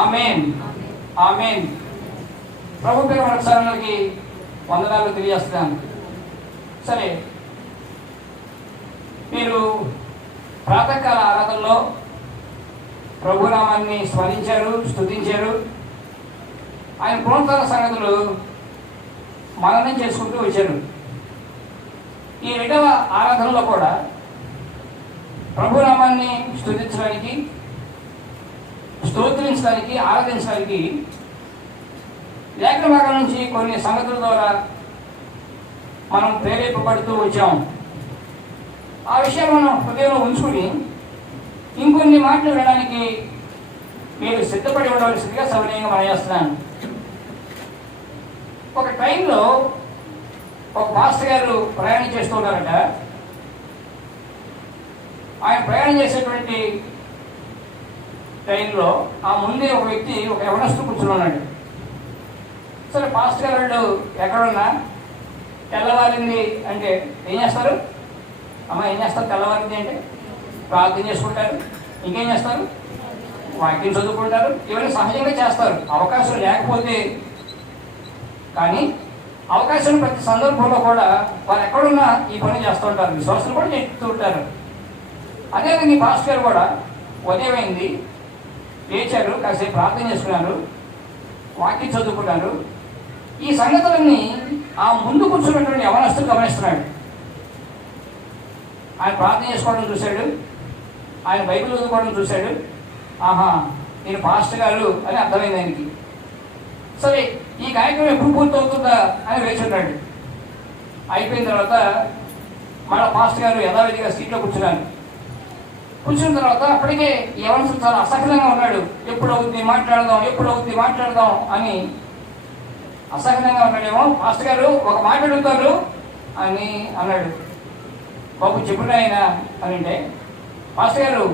ఆమేన్, ఆమేన్. ప్రభు పేరు మరొకసారి వందనాలు తెలియజేస్తున్నాను. సరే, మీరు ప్రాతకాల ఆరాధనలో ప్రభునామాన్ని స్మరించారు, స్తుతించారు. ఆయన పునరుద్ధరణ సంగతులు మననం చేసుకుంటూ వచ్చారు. ఈ రెండవ ఆరాధనలో కూడా ప్రభునామాన్ని స్తుతించడానికి, స్తోత్రించడానికి, ఆరాధించడానికి లేఖన భాగం నుంచి కొన్ని సంగతుల ద్వారా మనం ప్రేరేపబడుతూ వచ్చాం. ఆ విషయం మనం హృదయంలో ఉంచుకుని ఇంకొన్ని మాటలు వినడానికి మీరు సిద్ధపడి ఉండవలసిందిగా సవినయంగా మనం చేస్తున్నాను. ఒక ట్రైన్లో ఒక మాస్టర్ గారు ప్రయాణం చేస్తూ ఉన్నారట. ఆయన ప్రయాణం చేసేటువంటి ట్రైన్లో ఆ ముందే ఒక వ్యక్తి, ఒక యవనస్తుడు కూర్చుని ఉన్నాడు. సరే, మాస్టర్ గారు ఎక్కడున్నా తెల్లవారింది అంటే ఏం చేస్తారు? అమ్మ ఏం చేస్తారు? తెల్లవారింది అంటే ప్రార్థన చేసుకుంటారు, ఇంకేం చేస్తారు? వాక్యం చదువుకుంటారు. ఇవన్నీ సహజంగా చేస్తారు, అవకాశం లేకపోతే. కానీ అవకాశం ప్రతి సందర్భంలో కూడా వారు ఎక్కడున్నా ఈ పని చేస్తూ ఉంటారు, విశ్వాసులు కూడా చేస్తూ ఉంటారు. అదేవిధంగా పాస్టర్ గారు కూడా ఉదయం అయింది, లేచారు, కాసేపు ప్రార్థన చేసుకున్నారు, వాక్యం చదువుకున్నారు. ఈ సంగతులన్నీ ఆ ముందు కూర్చున్నటువంటి యవనస్తుడు గమనిస్తున్నాడు. ఆయన ప్రార్థన చేసుకోవడం చూశాడు, ఆయన బైబిల్ చదువుకోవడం చూశాడు. ఆహా, నేను పాస్టర్ గారు అని అర్థమైంది ఆయనకి. సరే, ఈ కార్యక్రమం ఎప్పుడు పూర్తవుతుందా అని వేచున్నాడు. అయిపోయిన తర్వాత మళ్ళీ పాస్టర్ గారు యథావిధిగా సీట్లో కూర్చున్నాను. కూర్చున్న తర్వాత అప్పటికే యవనస్తుడు చాలా అసహనంగా ఉన్నాడు. ఎప్పుడు అవుతుంది మాట్లాడదాం, ఎప్పుడు అవుతుంది మాట్లాడదాం అని అసహనంగా ఉన్నాడేమో. పాస్టర్ గారు ఒక మాట అడుగుతారు అని అన్నాడు. బాబు చెప్పున్నా ఆయన అని అంటే, పాస్టర్ గారు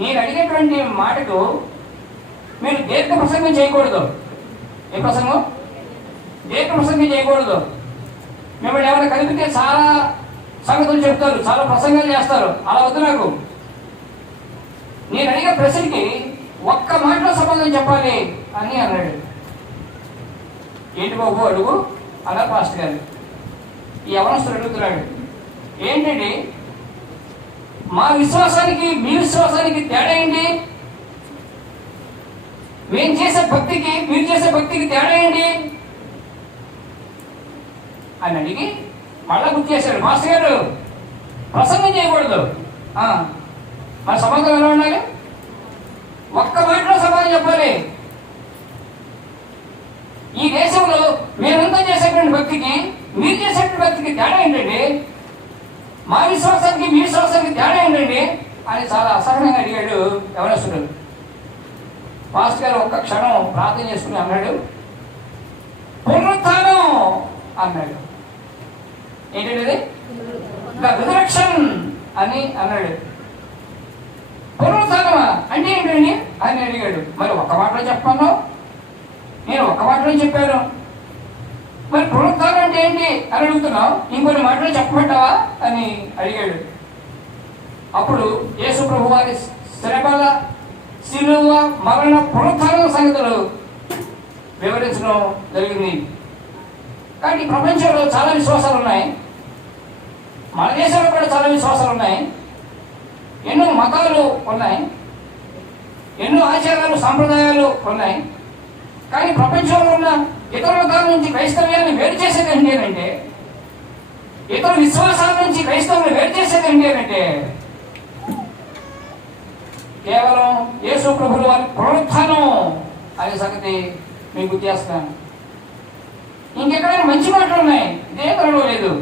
నేను అడిగేటువంటి మాటకు మీరు దీర్ఘ ప్రసంగం చేయకూడదు. ఏ ప్రసంగం? దీర్ఘ ప్రసంగం చేయకూడదు. మిమ్మల్ని ఎవరైనా కలిపితే చాలా సంగతులు చెప్తారు, చాలా ప్రసంగాలు చేస్తారు. అలా వద్దు నాకు. నేను అడిగే ప్రశ్నకి ఒక్క మాటలో సమాధానం చెప్పాలి అని అన్నాడు. ఏంటి బాబు అడుగు అన్నారు పాస్టర్ గారు. ఈ యవనస్తుడు అడుగుతున్నాడు, ఏంటండి మా విశ్వాసానికి మీ విశ్వాసానికి తేడా ఏంటి? మేము చేసే భక్తికి మీరు చేసే భక్తికి తేడా ఏంటి అని అడిగి మళ్ళా గుర్తు చేశాడు. మాస్టర్ గారు ప్రసంగం చేయకూడదు, మన సమాధానం ఎలా ఉండాలి? ఒక్క మాటలో సమాధానం చెప్పాలి. ఈ దేశంలో మేమంతా చేసేటువంటి భక్తికి మీరు చేసేటువంటి భక్తికి తేడా ఏంటండి? మా విశ్వాసానికి మీ విశ్వాసానికి తేడా ఏంటండి అని చాలా అసహనంగా అడిగాడు యవనస్తుడు. పాస్టర్ గారు ఒక్క క్షణం ప్రార్థన చేసుకుని అన్నాడు, పునరుత్థానం అన్నాడు. ఏంటంటే రిజరెక్షన్ అని అన్నాడు. పునరుత్థానమా అంటే ఏంటండి అని అడిగాడు. మరి ఒక్క మాటలో చెప్పాను, నేను ఒక్క మాటలో చెప్పాను, మరి పునరుత్థానం అంటే ఏంటి అని అడుగుతున్నావు, ఇంకొన్ని మాటలు చెప్పమంటావా అని అడిగాడు. అప్పుడు యేసు ప్రభు వారి శ్రమల, శిలువ, మరణ, పునరుత్థాన సంగతులు వివరించడం జరిగింది. కానీ ప్రపంచంలో చాలా విశ్వాసాలు ఉన్నాయి, మన దేశంలో కూడా చాలా విశ్వాసాలు ఉన్నాయి, ఎన్నో మతాలు ఉన్నాయి, ఎన్నో ఆచారాలు, సంప్రదాయాలు ఉన్నాయి. కానీ ప్రపంచంలో ఉన్న ఇతర మతాల నుంచి క్రైస్తవ్యాన్ని వేరు చేసేది ఏంటి అంటే, ఇతర విశ్వాసాల నుంచి క్రైస్తవులను వేరు చేసేది ఏంటి అంటే కేవలం యేసు ప్రభుల వారి పునరుత్థానం అనే సంగతి మీకు గుర్తు చేస్తున్నాను. ఇంకెక్కడైనా మంచి మాటలు ఉన్నాయి, వేదనలో లేదు.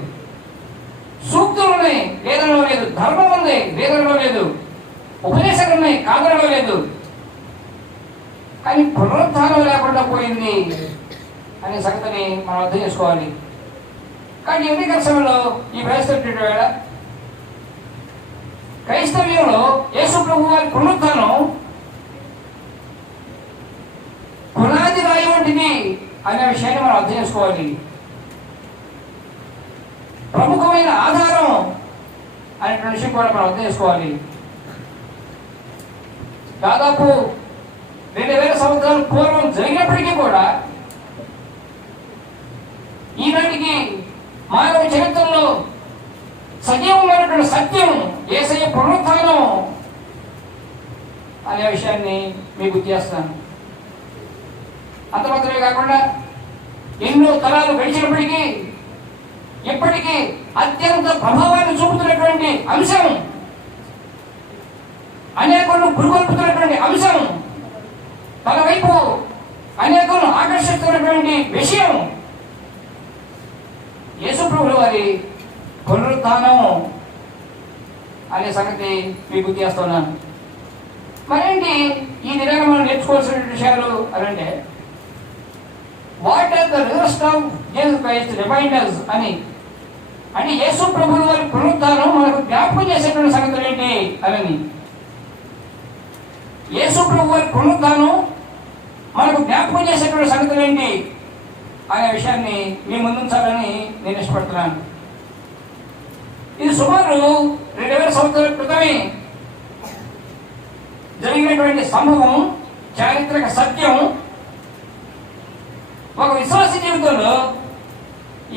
సూక్తులు ఉన్నాయి, వేదనలో లేదు. ధర్మం ఉంది, వేదనలో లేదు. ఉపదేశాలు ఉన్నాయి, కాదనలో లేదు. కానీ పునరుత్థానం లేకుండా పోయింది అనే సంగతిని మనం అర్థం చేసుకోవాలి. కానీ ఎన్నికల సమయంలో ఈ క్రైస్తవ్యంలో యేసు ప్రభు వారి పునరుత్థానం పునాది రాయి వంటిది అనే విషయాన్ని మనం అర్థం చేసుకోవాలి. ప్రముఖమైన ఆధారం అనేటువంటి విషయం కూడా మనం అర్థం చేసుకోవాలి. దాదాపు 2000 సంవత్సరాల పూర్వం జరిగినప్పటికీ కూడా ఈనాటికి మానవ చరిత్రలో సజీవమైనటువంటి సత్యం యేసయ్య పునరుత్థానం అనే విషయాన్ని మీకు గుర్తు చేస్తాను. అంత మాత్రమే కాకుండా ఎన్నో తరాలు గడిచినప్పటికీ ఇప్పటికీ అత్యంత ప్రభావాన్ని చూపుతున్నటువంటి అంశం, అనేకులను పురుగొల్పుతున్నటువంటి అంశం, తన వైపు అనేకులను ఆకర్షిస్తున్నటువంటి విషయం యేసు ప్రభువుల వారి పునరుత్థానం అనే సంగతి మీకు గుర్తు చేస్తున్నాను. మరేంటి ఈ దినాన మనం నేర్చుకోవాల్సిన విషయాలు అనంటే, what are the results of Jesus Christ reminders అని, అంటే యేసు ప్రభువుల వారి పునరుత్థానం మనకు జ్ఞాపకం చేసేటువంటి సంగతులు ఏంటి అని. యేసు ప్రభు వారి పునరుత్థానం మనకు జ్ఞాపకం చేసేటువంటి సంగతులు ఏంటి అనే విషయాన్ని మీ ముందుంచాలని నేను ఇష్టపడుతున్నాను. ఇది సుమారు 2000 సంవత్సరాల క్రితమే జరిగినటువంటి సంభవం, చారిత్రక సత్యం. ఒక విశ్వాస జీవితంలో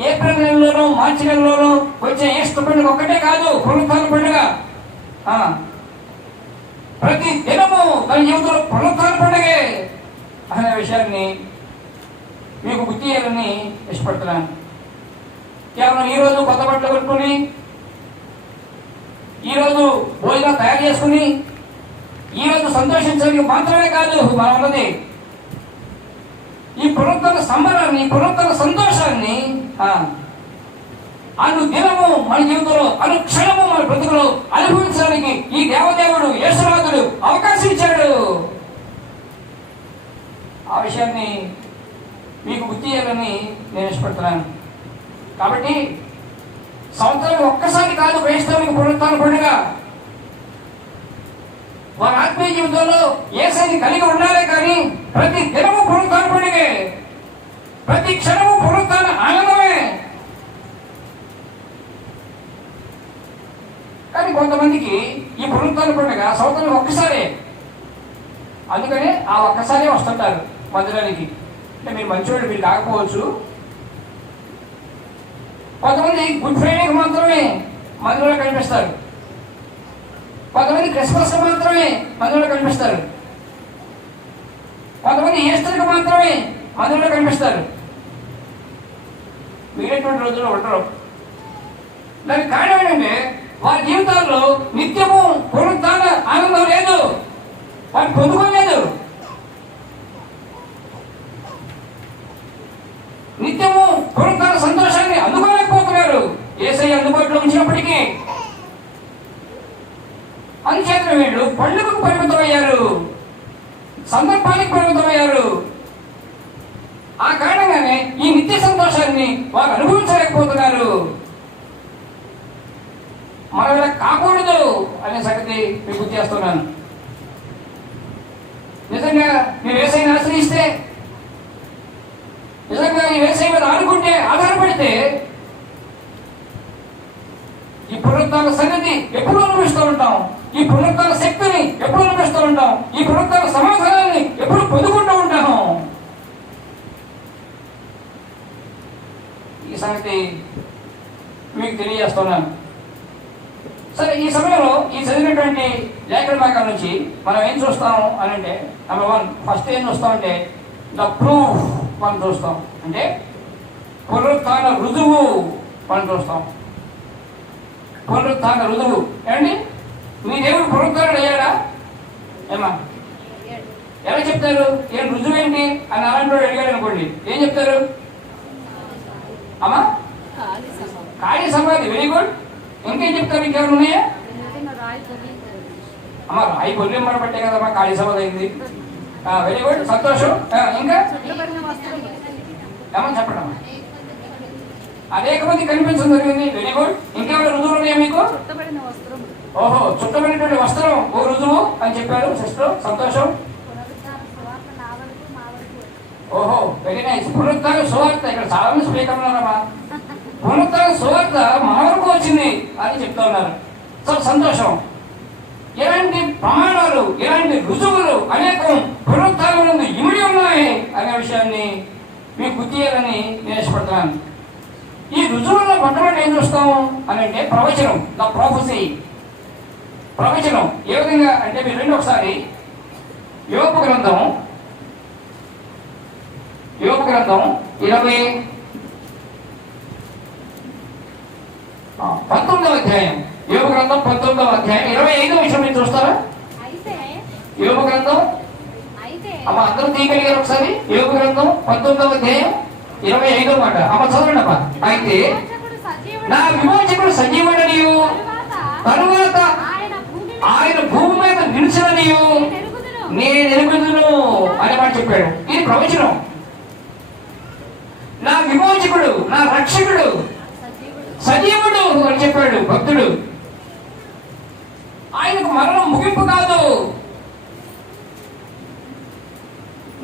ఏప్రిల్ నెలలోనూ మార్చి నెలలోనూ వచ్చే ఈస్టర్ పండుగ ఒక్కటే కాదు, పునరుత్థాన పండుగ. ప్రతి దినము తన జీవితంలో పునరుత్థాన పండుగే అనే విషయాన్ని మీకు గుర్తు చేయాలని ఇష్టపడుతున్నాను. కేవలం ఈరోజు కొత్త బట్టలు కొట్టుకుని, ఈరోజు భోజనం తయారు చేసుకుని, ఈరోజు సంతోషించడానికి మాత్రమే కాదు మనం ఉన్నది. ఈ పునరుత్థాన సంబరాన్ని, పునరుత్థాన సంతోషాన్ని దినము మన జీవితంలో, క్షణము మన బ్రతుకులో అనుభవించడానికి ఈ దేవదేవుడు యేసునాథుడు అవకాశం ఇచ్చాడు. ఆ విషయాన్ని మీకు గుర్తు చేయాలని నేను ఇష్టపడుతున్నాను. కాబట్టి సంవత్సరానికి ఒక్కసారి కాదు క్రైస్తవునికి పునరుత్థాన పండుగ. వారి ఆత్మీయ జీవితంలో యేసయ్యని కలిగి ఉండాలే కానీ ప్రతి దినము పునరుత్థాన పండుగే, ప్రతి క్షణము పునరుత్థాన ఆనందమే. కానీ కొంతమందికి ఈ పునరుత్థాన పండుగ సంవత్సరానికి ఒక్కసారే, అందుకనే ఆ ఒక్కసారే వస్తుంటారు మందిరానికి. అంటే మీరు మంచివాళ్ళు మీరు కాకపోవచ్చు. కొంతమంది గుడ్ ఫ్రైడేకి మాత్రమే మందిరంలో కనిపిస్తారు, కొంతమంది క్రిస్మస్ మాత్రమే మందిరంలో కనిపిస్తారు, కొంతమంది ఈస్టర్కి మాత్రమే మందిరంలో కనిపిస్తారు. మిగిలినటువంటి రోజుల్లో ఉండరు. దానికి కారణం ఏంటంటే వారి జీవితాల్లో నిత్యము పునరుత్థాన ఆనందం లేదు, వారు పొందుకోలేదు. నిత్యము పునరుత్థాన సంతోషాన్ని అందుకోలేకపోతున్నారు యేసయ్య అందుబాటులో ఉంచినప్పటికీ. అందుచేత వీళ్ళు పండుగకు పరిమితమయ్యారు, సందర్భానికి పరిమితమయ్యారు. ఆ కారణంగానే ఈ నిత్య సంతోషాన్ని వారు అనుభవించలేకపోతున్నారు. మనం ఇలా కాకూడదు అనే సంగతి మీకు గుర్తు చేస్తున్నాను. నిజంగా మీరు యేసయ్యని ఆశ్రయిస్తే, నిజంగా ఈ యేసయ్య మీద ఆనుకుంటే, ఆధారపడితే ఈ పునరుత్థాన సంగతి ఎప్పుడు అనుభవిస్తూ ఉంటాం, ఈ పునరుత్థాన శక్తిని ఎప్పుడు అనుభవిస్తూ ఉంటాం, ఈ పునరుత్థాన సమాధానాన్ని ఎప్పుడు పొందుకుంటూ ఉంటాము. ఈ సంగతి మీకు తెలియజేస్తున్నాను. సరే, ఈ సమయంలో ఈ చదివినటువంటి లేఖన భాగం నుంచి మనం ఏం చూస్తాం అని అంటే, నెంబర్ 1 ఫస్ట్ ఏం చూస్తామంటే ద ప్రూఫ్ మనం చూస్తాం. అంటే పునరుత్థాన రుజువు మనం చూస్తాం. పునరుత్థాన రుజువు ఏమండి? మీ దేవుడు పునరుత్థానం అయ్యాడా? ఏమా ఎలా చెప్తారు? ఏం రుజువు ఏంటి అని అలాంటి వాడు అడిగాడు అనుకోండి, ఏం చెప్తారు? అమ్మా ఖాళీ సమాధి. Very good. ఇంకేం చెప్తారు? ఇంకెవరు ఉన్నాయా? అమ్మా రాయి పొల్లి పట్టే కదమ్మా ఖాళీ సమాధి అయింది. వెరీ గుడ్, సంతోషం. ఇంకా ఏమని చెప్పండి అమ్మా. అనేక మంది కనిపించడం జరిగింది. Very good. ఇంకేమైనా రుజువులు ఉన్నాయా మీకు? ఓహో, చుట్టబడినటువంటి వస్త్రం ఓ రుజువు అని చెప్పారు సిస్టర్, సంతోషం. ఓహో, వెరీ నైస్. పునరుత్థాన సువార్త, ఇక్కడ చాలా మంది స్పీకర్ ఉన్నారమ్మా. పునరుత్థాన సువార్త మా వరకు వచ్చింది అని చెప్తా ఉన్నారు. చాలా సంతోషం. ఇలాంటి ప్రమాణాలు, ఇలాంటి రుజువులు అనేకం పునరుత్థానం విషయాన్ని మీకు గుర్తు చేయాలని నేను ఇష్టపడుతున్నాను. ఈ రుజువుల్లో మొట్టమొదటి ఏం చూస్తాము అని అంటే ప్రవచనం, ద ప్రొఫెసీ. ప్రవచనం ఏ విధంగా అంటే మీరు రెండు ఒకసారి యోబు గ్రంథం 19వ అధ్యాయం, యోబు గ్రంథం 19వ అధ్యాయం 25వ విషయం మీరు చూస్తారా? యోబు గ్రంథం అమ్మ అందరూ తీయగలిగారు ఒకసారి. యోబు గ్రంథం 19వ అధ్యాయం 25వ మాట. అమ్మ చదవండి అమ్మ. అయితే నా విమోచకుడు సజీవుడనియు తరువాత ఆయన భూమి మీద నిలిచిననియు నేను ఎరుగుదును అనే మాట చెప్పాడు. ఇది ప్రవచనం. నా విమోచకుడు, నా రక్షకుడు సజీవుడు అని చెప్పాడు భక్తుడు. ఆయనకు మరణం ముగింపు కాదు.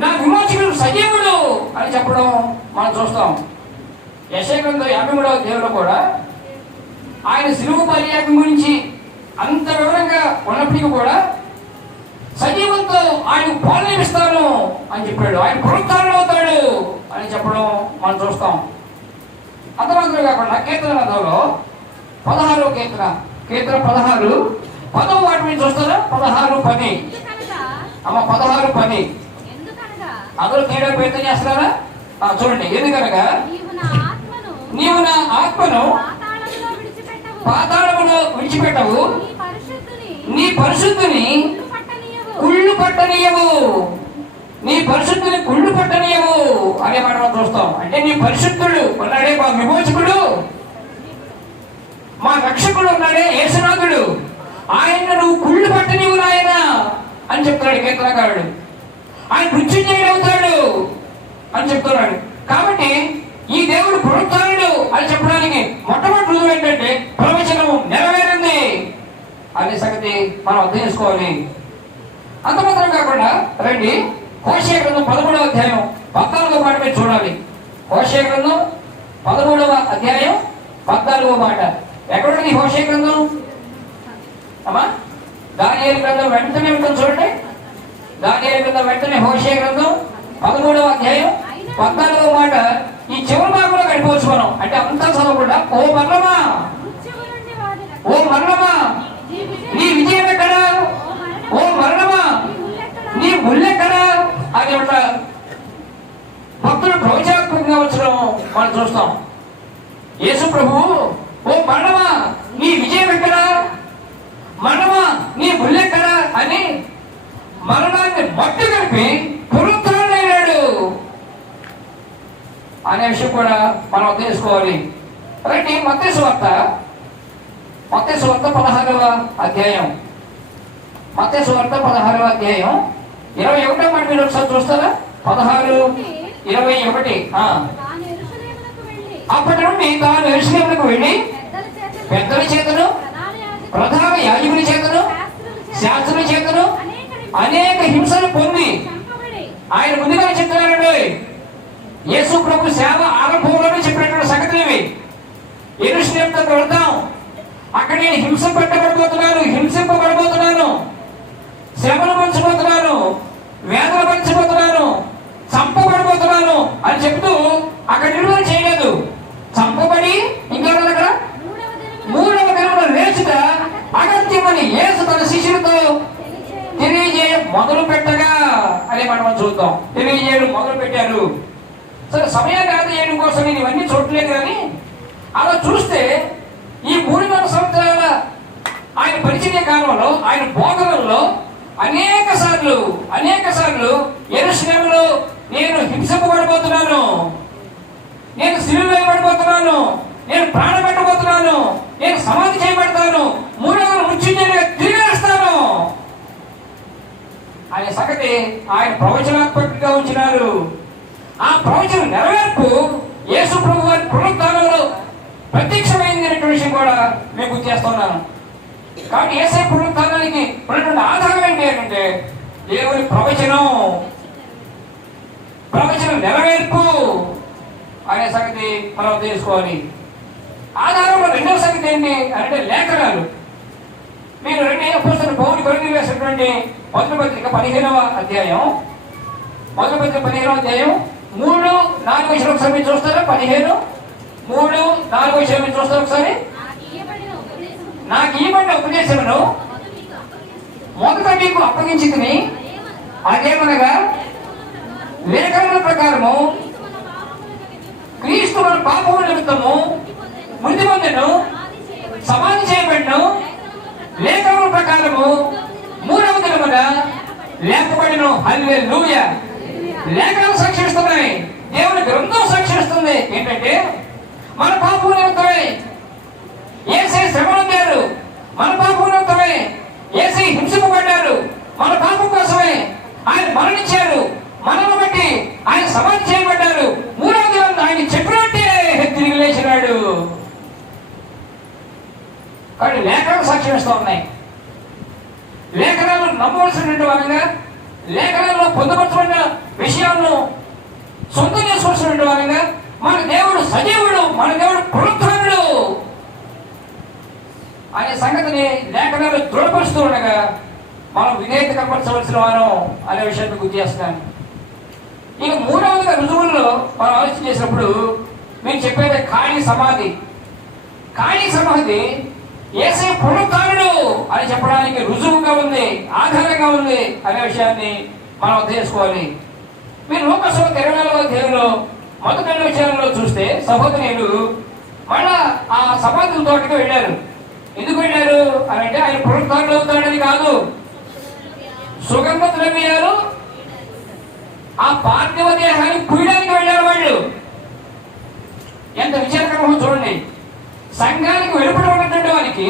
నా విమోచకుడు సజీవుడు అని చెప్పడం మనం చూస్తాం. యెషయా గ్రంథం 53వ అధ్యాయంలో కూడా ఆయన సిలువ పర్యాయం గురించి అంత వివరంగా ఉన్నప్పటికీ కూడా సజీవంతో ఆయన పాలనమిస్తాను అని చెప్పాడు. ఆయన పునరుత్థానం అవుతాడు అని చెప్పడం మనం చూస్తాం. అంత మాత్రమే కాకుండా కీర్తన గ్రంథంలో 16వ కీర్తన 16 10వ వాటి మీద చూస్తారా? 16:10 అమ్మ 16:10 అందరూ తీయడం ప్రయత్నం చేస్తున్నారా? చూడండి. ఎందుకనగా నీవు నా ఆత్మను పాతాళములో విడిచిపెట్టవు, నీ పరిశుద్ధుని కుళ్ళు పట్టనీయవు, నీ పరిశుద్ధుని కుళ్ళు పట్టనీయవు అనే మాట మనం చూస్తాం. అంటే నీ పరిశుద్ధుడు ఉన్నాడే మా విమోచకుడు, మా రక్షకుడు ఉన్నాడే యేసునాథుడు, ఆయన నువ్వు కుళ్ళు పట్టనీవు నాయన అని చెప్తున్నాడు కీర్తనకారుడు. ఆయన మృత్యుంజయుడవుతాడు అని చెప్తున్నాడు. కాబట్టి ఈ దేవుడు పునరుత్థానుడు అని చెప్పడానికి మొట్టమొదటి రుజువు ఏంటంటే ప్రవచనం నెరవేరింది అనే సంగతి మనం అర్థం చేసుకోవాలి. అంత మాత్రం కాకుండా రండి హోషేయ గ్రంథం 13వ అధ్యాయం 14వ మాట మీరు చూడాలి. హోషేయ గ్రంథం 13వ అధ్యాయం 14వ మాట ఎక్కడుంది హోషేయ గ్రంథం? అమ్మా దానియేలు గ్రంథం వెంటనే ఉంటుంది చూడండి. దానియేలు గ్రంథం వెంటనే హోషేయ గ్రంథం 13వ అధ్యాయం 14వ మాట. ఈ చివరి భాగంలో గడిపోవచ్చు మనం. అంటే అంతా చదవకుండా ఓ మరణమా, ఓ మరణమా నీ విజయం ఎక్కడా, ఓ మరణమా నీ ముళ్ళెక్కడా అని ఒక భక్తులు ప్రవచనాత్మకంగా వచ్చడం మనం చూస్తాం. యేసు ప్రభువు ఓ మరణమా నీ విజయం ఎక్కడా, మరణమా నీ ముళ్ళెక్కడా అని మరణాన్ని మట్టు కలిపి పునరుత్థానుడయ్యాడు అనే విషయం కూడా మనం తెలుసుకోవాలి. రండి మత్తయి సువార్త 16వ అధ్యాయం, మత్తయి సువార్త 16వ అధ్యాయం 21వ మాట మీరు ఒకసారి చూస్తారా? 16:21 అప్పటి నుండి తాను యెరూషలేమునకు వెళ్ళి పెద్దల చేతను ప్రధాన యాజకుల చేతను శాస్త్రుల చేతను అనేక హింసలు పొంది ఆయన ముందుగా చెప్తున్నాడు. యేసు ప్రభు సేవ ఆరంభంలోనే చెప్పినటువంటి సంగతులు ఇవి. యెరూషలేముకు వెళ్తాం, అక్కడ నేను హింసింపబడబోతున్నాను, శ్రమను పంచబోతున్నాను, వేదన పంచబోతున్నాను, చంపబడబోతున్నాను అని చెప్తూ అక్కడ నిలువన చేయలేదు. చంపబడి ఇంకా అక్కడ 3వ దినమున లేచుట అగత్యమని యేసు తన శిష్యులతో తెలియజేయ మొదలు పెట్టగా అనే మనం చూద్దాం. తెలియజేయడం మొదలు పెట్టారు. సరే సమయాన్ని ఆదా చేయడం కోసం నేను ఇవన్నీ చూడలేదు, కానీ అలా చూస్తే ఈ 300 సంవత్సరాల ఆయన పరిచర్య కాలంలో ఆయన బోధనల్లో అనేక సార్లు యెరూషలేములో నేను హింసింపబడబోతున్నాను, నేను సిలువ వేయబడబోతున్నాను, నేను ప్రాణం పెట్టబోతున్నాను, నేను సమాధి చేయబడతాను, 3వ మృత్యుంజయుడిగా తిరిగి వేస్తాను అనే సంగతి ఆయన ప్రవచనాత్మకంగా ఉంచినారు. ఆ ప్రవచన నెరవేర్పు యేసు ప్రభు వారి పునరుత్థానంలో ప్రత్యక్షమైంది అనే విషయం కూడా మేము గుర్తు చేస్తున్నాను. కాబట్టి యేసు పునరుత్థానానికి ఉన్నటువంటి ఆధారం ఏంటి అంటే దేవుని ప్రవచనం నెరవేర్పు అనే సంగతి మనం తెలుసుకోవాలి. ఆధారంలో రెండవ సంగతి ఏంటి అంటే లేఖనాలు. మీరు 2 అపోస్తలుడు పౌలు కొరింథీయులకు రాసినటువంటి 1వ పత్రిక 15వ అధ్యాయం మొదటి పత్రిక 15వ అధ్యాయం 3-4 విషయం ఒకసారి మీరు చూస్తారా? 15-3-4 విషయం మీరు చూస్తారు ఒకసారి. నాకు ఇవ్వబడిన ఉపదేశమును మొదట మీకు అప్పగించితిని, అదేమనగా లేఖనముల ప్రకారము క్రీస్తు మన పాపముల నిమిత్తము మృతి పొందెను, సమాధి చేయబడిను, లేఖనముల ప్రకారము 3వ దినమున లేపబడిను. హల్లెలూయా. లేఖనాలు సాక్షిస్తున్నాయి, దేవుని గ్రంథం సాక్షిస్తుంది. ఏంటంటే మన పాపం నిమిత్తమే యేసే శ్రమ పొందారు, మన పాపం నిమిత్తమే యేసే హింసింపబడ్డారు, మన పాపం కోసమే ఆయన మరణించారు, మనల్ని బట్టి ఆయన సమాధి చేయబడ్డారు. 3వ దినం ఆయన చెప్పినట్టే తిరిగి లేచినాడు. కానీ లేఖనాలు సాక్ష్యమిస్తూ ఉన్నాయి. లేఖనాలను నమ్మవలసినటువంటి వారంగా, లేఖనాల్లో పొందపరచబడిన విషయాలను సొంతం చేసుకోవాల్సినటువంటి వారంగా, మన దేవుడు సజీవుడు, మన దేవుడు పునరుత్థానుడు అనే సంగతిని లేఖనాలు దృఢపరుస్తూ ఉండగా మనం విధేయత కనపరచవలసిన వారం అనే విషయాన్ని గుర్తు చేస్తున్నాను. ఇక 3వదిగా రుజువుల్లో మనం ఆలోచన చేసినప్పుడు మీరు చెప్పేది ఖాళీ సమాధి. ఖాళీ సమాధి యేసే పునరుత్థానుడు అని చెప్పడానికి రుజువుగా ఉంది, ఆధారంగా ఉంది అనే విషయాన్ని మనం అర్థం చేసుకోవాలి. మీరు లోకసభ 24వ అధ్యాయంలో మొదటి 2 విషయాలలో చూస్తే సహోదరులు మళ్ళా ఆ సమాధుల తోటకి వెళ్ళారు. ఎందుకు వెళ్ళారు అని అంటే ఆయన పునరుత్థానుడు అవుతాడని కాదు, సుగంధ ద్రవ్యాలు ఆ పార్థివ దేహాన్ని పూయడానికి వెళ్ళారు వాళ్ళు. ఎంత విచారకరమో చూడండి. సంఘానికి వెలుపడి ఉన్నటువంటి వారికి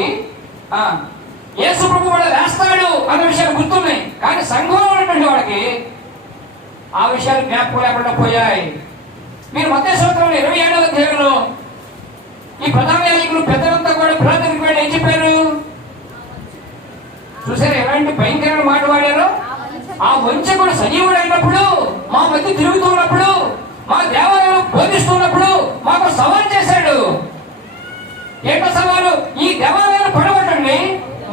యేసు ప్రభు వాడు వేస్తాడు అన్న విషయాలు గుర్తున్నాయి, కానీ సంఘంలో ఉన్నటువంటి వాడికి ఆ విషయాలు జ్ఞాపకం లేకుండా పోయాయి. మీరు మత్తయి సువార్త 27వ అధ్యాయంలో ఈ ప్రధాన యాజకులు పెద్దలంతా కూడా ప్రార్థనకు వెళ్ళి ఏం చెప్పారు చూసారు? ఎలాంటి భయంకరమైన మాట వాడారు. ఆ వంచకుడు సజీవుడు అయినప్పుడు, మా మధ్య తిరుగుతున్నప్పుడు, మా దేవాలయంలో బోధిస్తున్నప్పుడు మాకు సవాల్ చేశాడు. ఏంటో సవాలు? ఈ దేవాలయాన్ని పడగొట్టండి,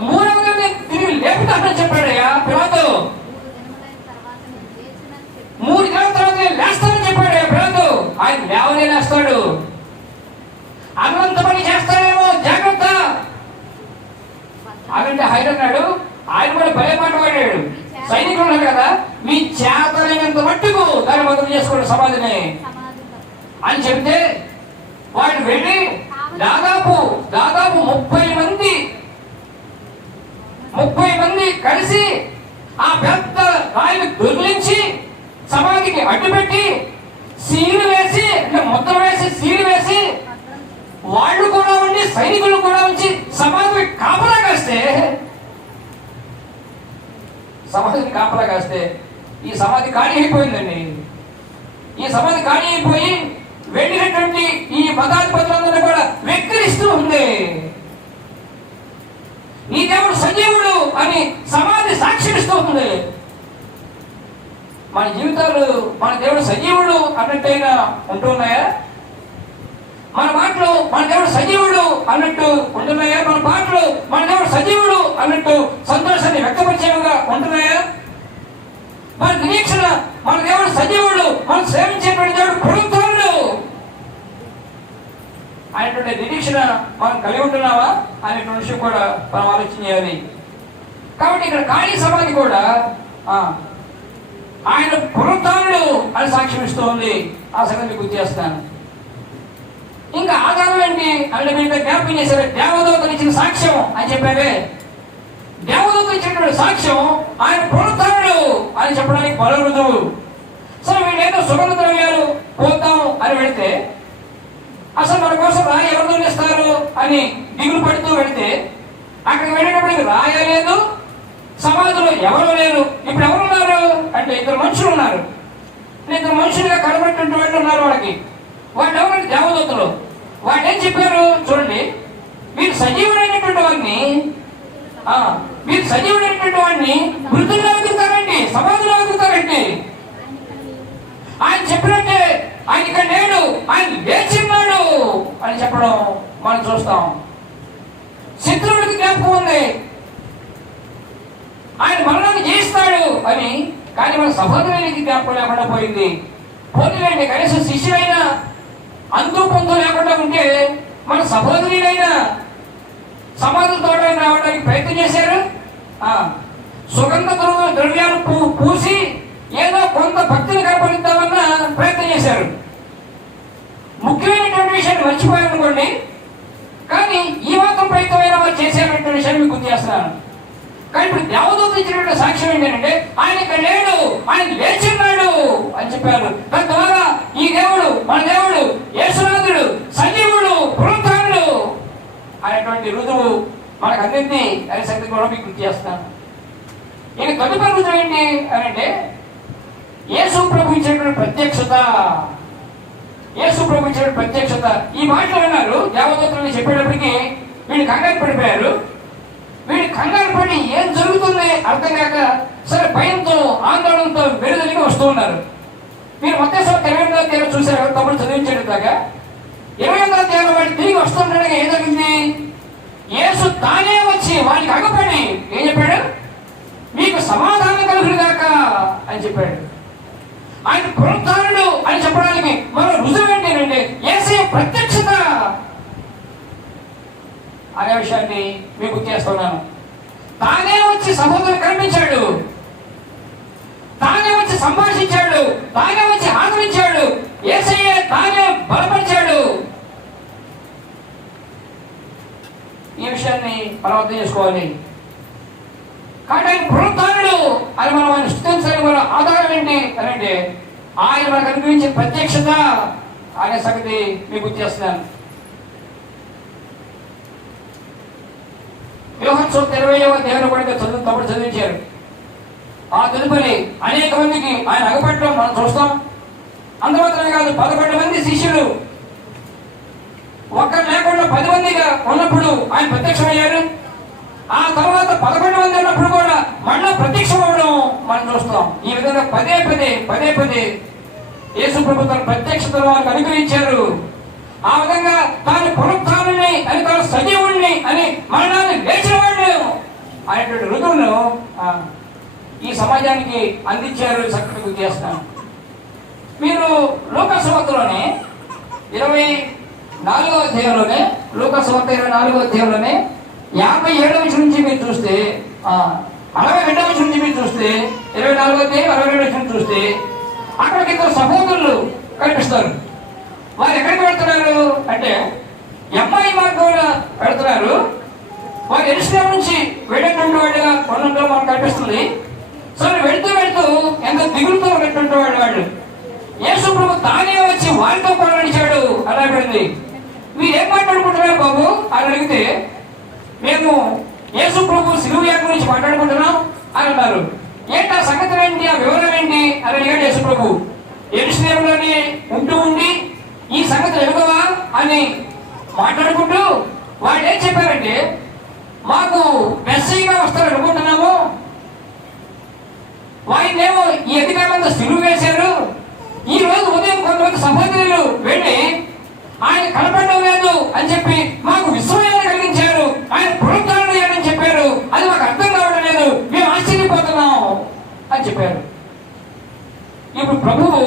3వ దినం తిరిగి లేపుతానని చెప్పాడయ్యా పిలాతు. 3 దినాల తర్వాత లేస్తానని చెప్పాడయ్యా పిలాతు. ఆయన లేవనే లేస్తాడు. అన్నంత పని చేస్తాడేమో, జాగ్రత్త. అలాంటి ఆయన అన్నాడు, ఆయన కూడా భలే మాట వాడాడు. సైనికులు ఉన్నారు కదా, మీ చేతనైనంత మట్టుకు దాన్ని మొదలు చేసుకోండి సమాధిని అని చెప్తే వాళ్ళు వెళ్ళి దాదాపు 30 మంది కలిసి ఆ పెద్ద రాయిని దొర్లించి సమాధికి అడ్డుపెట్టి సీలు వేసి, ముద్ర వేసి సీలు వేసి వాళ్ళు కూడా ఉండి సైనికులు కూడా ఉంచి సమాధికి కాపలా కాస్తే ఈ సమాధి ఖాళీ అయిపోయిందండి. ఈ సమాధి ఖాళీ అయిపోయి వెళ్ళినటువంటి ఈ మతాధిపతులందరూ కూడా వెక్కిరిస్తూ ఉంది. ఈ దేవుడు సజీవుడు అని సమాధి సాక్షిస్తూ ఉంది. మన జీవితాలు మన దేవుడు సజీవుడు అన్నట్టయినా ఉంటున్నాయా? మన మాటలు మన దేవుడు సజీవుడు అన్నట్టు ఉంటున్నాయా? మన పాటలు మన దేవుడు సజీవుడు అన్నట్టు సంతోషాన్ని వ్యక్తపరిచేవిగా ఉంటున్నాయా? మన నిరీక్షణ మన దేవుడు సజీవుడు, మనం సేవించేటువంటి దేవుడు పునరుత్థానుడు అనేటువంటి నిరీక్షణ మనం కలిగి ఉంటున్నావా అనేటువంటి విషయం కూడా మనం ఆలోచన చేయాలి. కాబట్టి ఇక్కడ ఖాళీ సమాధి కూడా ఆయన పునరుత్థానుడు అని సాక్ష్యం ఇస్తోంది. ఆ సంగతి గుర్తు చేస్తాను. ఇంకా ఆధారం ఏంటి అంటే మీరు జ్ఞాపకం చేశారు, దేవదూతలు ఇచ్చిన సాక్ష్యం అని చెప్పారే. దేవదూతలు ఇచ్చినటువంటి సాక్ష్యం ఆయన పునరుత్థానుడు అని చెప్పడానికి మరో రుజువు. సరే వీళ్ళేదో సుగంధ ద్రవ్యాలు పోతాం అని వెళితే అసలు మన కోసం రాయి ఎవరు దొరికిస్తారు అని దిగులు పడుతూ వెళితే అక్కడికి వెళ్ళేటప్పటికి రాయలేదు, సమాధిలో ఎవరు లేరు. ఇప్పుడు ఎవరున్నారు అంటే 2 మనుషులు ఉన్నారు. 2 మనుషులుగా కనబడినటువంటి వాళ్ళు ఉన్నారు. వాళ్ళు ఎవరంటే దేవదూతలు. వాళ్ళు ఏం చెప్పారు చూడండి, మీరు సజీవుడైనటువంటి వాడిని మృతుల్లో వెతుకుతారండి, సమాధిలో వెతుకుతారండి. ఆయన చెప్పినట్టే ఆయన ఇక్కడ లేడు, ఆయన లేచిన్నాడు అని చెప్పడం మనం చూస్తాం. శత్రువుడికి జ్ఞాపకం ఉంది, ఆయన మరణాన్ని జయిస్తాడు అని కానీ మన సహోదరునికి జ్ఞాపకం లేకుండా పోయింది. పోనీలేండి, కనీసం శిష్యులైనా అంతు పొందు లేకుండా ఉంటే మన సహోదరులైనా సమాధులతో రావడానికి ప్రయత్నం చేశారు. సుగంధ ద్రవ్యాలు పూసి ఏదో కొంత భక్తిని కనపడిద్దామన్న ప్రయత్నం చేశారు. ముఖ్యమైనటువంటి విషయాన్ని మర్చిపోయారు అనుకోండి, కానీ ఈ మాత్రం ప్రయత్నమైన వారు చేసేటువంటి విషయాన్ని మీకు గుర్తు చేస్తున్నాను. కానీ ఇప్పుడు దేవదూత ఇచ్చినటువంటి సాక్ష్యం ఏంటంటే ఆయన ఇక్కడ లేడు, ఆయన లేచి ఉన్నాడు అని చెప్పారు. తద్వారా ఈ దేవుడు, మన దేవుడు యేసునాథుడు సజీవుడు పునరుత్థానుడు అనేటువంటి రుజువు మనకు అందింది అనే సంగతి కూడా మీకు గుర్తు చేస్తున్నాను. ఇక తదుపరి రుజువు ఏంటి అని అంటే యేసు ప్రభు ఇచ్చినటువంటి ప్రత్యక్షత. యేసు ప్రభు ఇచ్చినటువంటి ప్రత్యక్షత ఈ మాటలు విన్నారు. దేవదూతలు చెప్పేటప్పటికి వీళ్ళు కంగారు పడిపోయారు. వీళ్ళు కంగారు పడి ఏం జరుగుతుంది అర్థం కాక సరే భయంతో ఆందోళనతో విడుదలకి వస్తూ ఉన్నారు. మీరు మధ్య 28వ అధ్యాయం చూశారు, తమ్ముడు చదివించాడు దాకా. 28వ అధ్యాయం వాడు తిరిగి వస్తుండగా ఏం జరిగింది? యేసు తానే వచ్చి వారికి అగపడి ఏం చెప్పాడు? మీకు సమాధానం కలుగుగాక అని చెప్పాడు. ఆయన పునరుత్థానుడు అని చెప్పడానికి మరో రుజువు ఏంటంటే యేసయ్య ప్రత్యక్షత అనే విషయాన్ని మీకు గుర్తు చేస్తున్నాను. తానే వచ్చి సహోదరుడు కనిపించాడు, తానే వచ్చి సంభాషించాడు, తానే వచ్చి ఆదరించాడు, యేసయ్య తానే బలపరిచాడు. ఈ విషయాన్ని మనం అర్థం చేసుకోవాలి. కాబట్టి ఆయన పునరుత్థానుడు అని మనం ఆయన స్తుతించడానికి మన ఆధారం ఏంటి అని అంటే ఆయన మనకు అనిపించే ప్రత్యక్షత అనే సంగతి మీకు గుర్తు చేస్తున్నాను. యోహాను సువార్త 20వ అధ్యాయంలో కూడా తమ్ముడు చదివించారు. ఆ తదుపరి అనేక మందికి ఆయన అగపట్టడం మనం చూస్తాం. అందుమాత్రమే కాదు, 11 మంది శిష్యులు ఒక్కరు లేకుండా 10 మందిగా ఉన్నప్పుడు ఆయన ప్రత్యక్షమయ్యారు. ఆ తర్వాత 11 మంది ఉన్నప్పుడు కూడా మళ్ళా ప్రత్యక్షం అవ్వడం మనం చూస్తాం. ఈ విధంగా పదే పదే యేసు ప్రభు తన ప్రత్యక్షతను వారికి అనుగ్రహించారు. ఆ విధంగా తాను పునరుత్థానుని అని, తాను సజీవుణ్ణి అని, మరణాన్ని లేచిన వాడు అనేటువంటి రుజువును ఈ సమాజానికి అందించారు. చక్కగా గుర్తు చేస్తాను. మీరు లూకాసు వార్తలోనే 24వ అధ్యాయంలోనే, లూకాసు వార్త 24వ అధ్యాయంలోనే 57వ వచనం నుంచి మీరు చూస్తే, 62వ వచనం నుంచి మీరు చూస్తే, 24వ అధ్యాయం 62వ వచనం చూస్తే అక్కడికి ఇద్దరు సహోదరులు కనిపిస్తారు. వారు ఎక్కడికి వెళ్తున్నారు అంటే ఎమ్మాయి మార్గంలో వెళ్తున్నారు. వారు యెరూషలేము నుంచి వెళ్ళేటువంటి వాడుగా కొన్నంలో మనకు కనిపిస్తుంది. సరే వెళ్తూ ఎంత దిగులుతో ఉన్నటువంటి వాడు యేసు ప్రభు తానే వచ్చి వారితో కూడా నడిచాడు అలా పడింది. మీరు ఏం మాట్లాడుకుంటున్నారు బాబు అని అడిగితే, మేము యేసు ప్రభు సిలువ యాగం గురించి మాట్లాడుకుంటున్నాం అని అన్నారు. ఏంటి ఆ సంగతి ఏంటి, ఆ వివరం ఏంటి అని అడిగాడు యేసు ప్రభు. యెరూషలేములోనే ఉండి ఈ సంగతి ఎరుగవా అని మాట్లాడుకుంటూ వాళ్ళు ఏం చెప్పారంటే, మాకు మెస్సీగా వస్తారు అనుకుంటున్నాము, వారినేమో ఈ అధికారులంతా సిలువ వేశారు. ఈ రోజు ఉదయం కొంతమంది సహోదరులు వెళ్ళి ఆయన కనపడడం లేదు అని చెప్పి మాకు విస్మయాన్ని కలిగించారు. ఆయన పునరుత్థానుడు అని చెప్పారు. అది మాకు అర్థం కావడం లేదు, మేము ఆశ్చర్యపోతున్నాం అని చెప్పారు. ఇప్పుడు ప్రభువు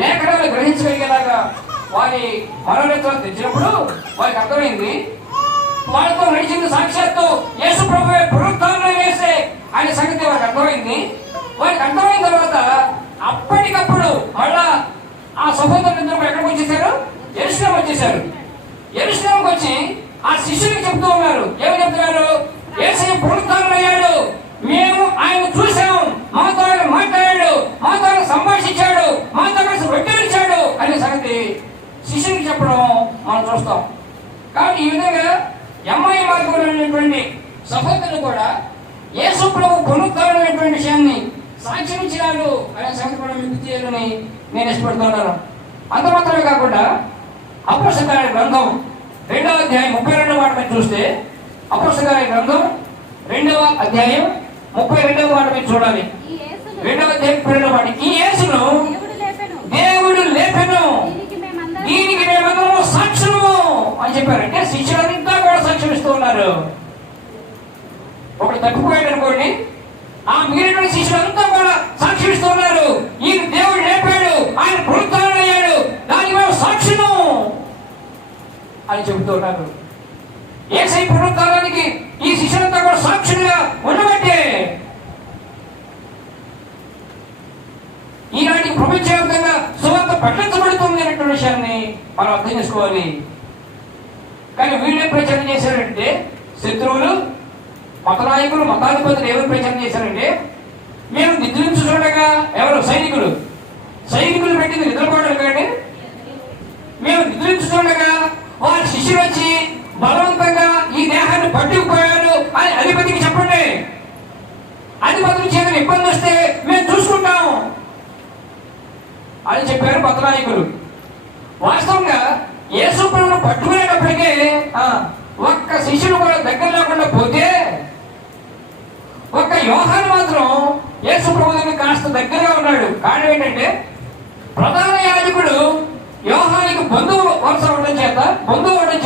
లేఖనాలు గ్రహించగలిగేలాగా వారి మనోనేత్రాలు తెచ్చినప్పుడు వారికి అర్థమైంది, వాళ్ళతో నడిచింది సాక్షాత్తు యేసు ప్రభువే పునరుత్థానం వేసే ఆయన సంగతి వారికి అర్థమైంది. వారికి అర్థమైన తర్వాత అప్పటికప్పుడు మళ్ళా ఆ సహోదరులందరూ ఎక్కడికి వచ్చేసారు? యెరూషలేము వచ్చేసారు. యెరూషలేముకి వచ్చి ఆ శిష్యులకు చెప్తూ ఉన్నారు. ఏమి చెప్తున్నారు? యేసయ్య పునరుత్థానం అయ్యాడు, మేము ఆయన చూసాం, మాతో ఆయన మాట్లాడాడు, మాతో ఆయన సంభాషించాడు, మాతో కలిసి వెట్టరించాడు అనే సంగతి శిష్యునికి చెప్పడం మనం చూస్తాం. కాబట్టి ఈ విధంగా ఎమ్మాయి మార్గంలో ఉన్నటువంటి సహోదరులు కూడా యేసు ప్రభు పునరుత్థానమైనటువంటి విషయాన్ని సాక్ష్యం ఇచ్చినాడు అనే సంగతి కూడా మీకు చేయాలని నేను ఇష్టపడుతున్నాను. అంత మాత్రమే కాకుండా అపోస్తలుల గ్రంథం 2వ అధ్యాయం 32వ మాట మీద చూస్తే, అపోస్తలుల గ్రంథం 2వ అధ్యాయం 32వ మాట మీద చూడాలి. 2వ అధ్యాయం 32వ మాట, ఈ యేసును దేవుడు లేపెను, దీనికి మేమందరము సాక్షులము అని చెప్పారంటే శిష్యులంతా కూడా సాక్ష్యం ఇస్తూ ఉన్నారు. ఒకటి తప్పిపోయాడు అనుకోండి, ఆ మిగిలిన శిష్యులంతా కూడా సాక్షిస్తున్నారు, ఈయన దేవుడు లేపాడు, ఆయన పునరుద్ధరణయ్యాడు, దానికి మేము సాక్షులు అని చెబుతున్నారు. యేసయ్య పునరుద్ధరణానికి ఈ శిష్యులంతా కూడా సాక్షులుగా ఉండబట్టే ఈనాటికి ప్రపంచవ్యాప్తంగా సువార్త ప్రకటించబడుతుంది అనేటువంటి విషయాన్ని మనం అర్థం చేసుకోవాలి. కానీ వీళ్ళే ప్రచారం చేశారంటే, శత్రువులు, మత నాయకులు, మతాధిపతులు ఎవరు ప్రచారం చేశారంటే, మేము నిద్రించి చూడగా ఎవరు సైనికులు పెట్టింది నిద్రపోవడం కానీ, మేము నిద్రించి చూడగా వారి శిష్యులు వచ్చి బలవంతంగా ఈ దేహాన్ని పట్టుకుపోయారు అని అధిపతికి చెప్పండి. అధిపతులు చేసిన ఇబ్బంది వస్తే మేము చూసుకుంటాము అని చెప్పారు మత నాయకులు. వాస్తవంగా యేసు ప్రభువును పట్టుకునేటప్పటికే ఒక్క శిష్యుడు కూడా దగ్గర లేకుండా పోతే, ఒక్క యోహాను మాత్రం యేసు ప్రభువుకి కాస్త దగ్గరగా ఉన్నాడు. కారణం ఏంటంటే, ప్రధాన యాజకుడు యోహానికి బంధువు అవడం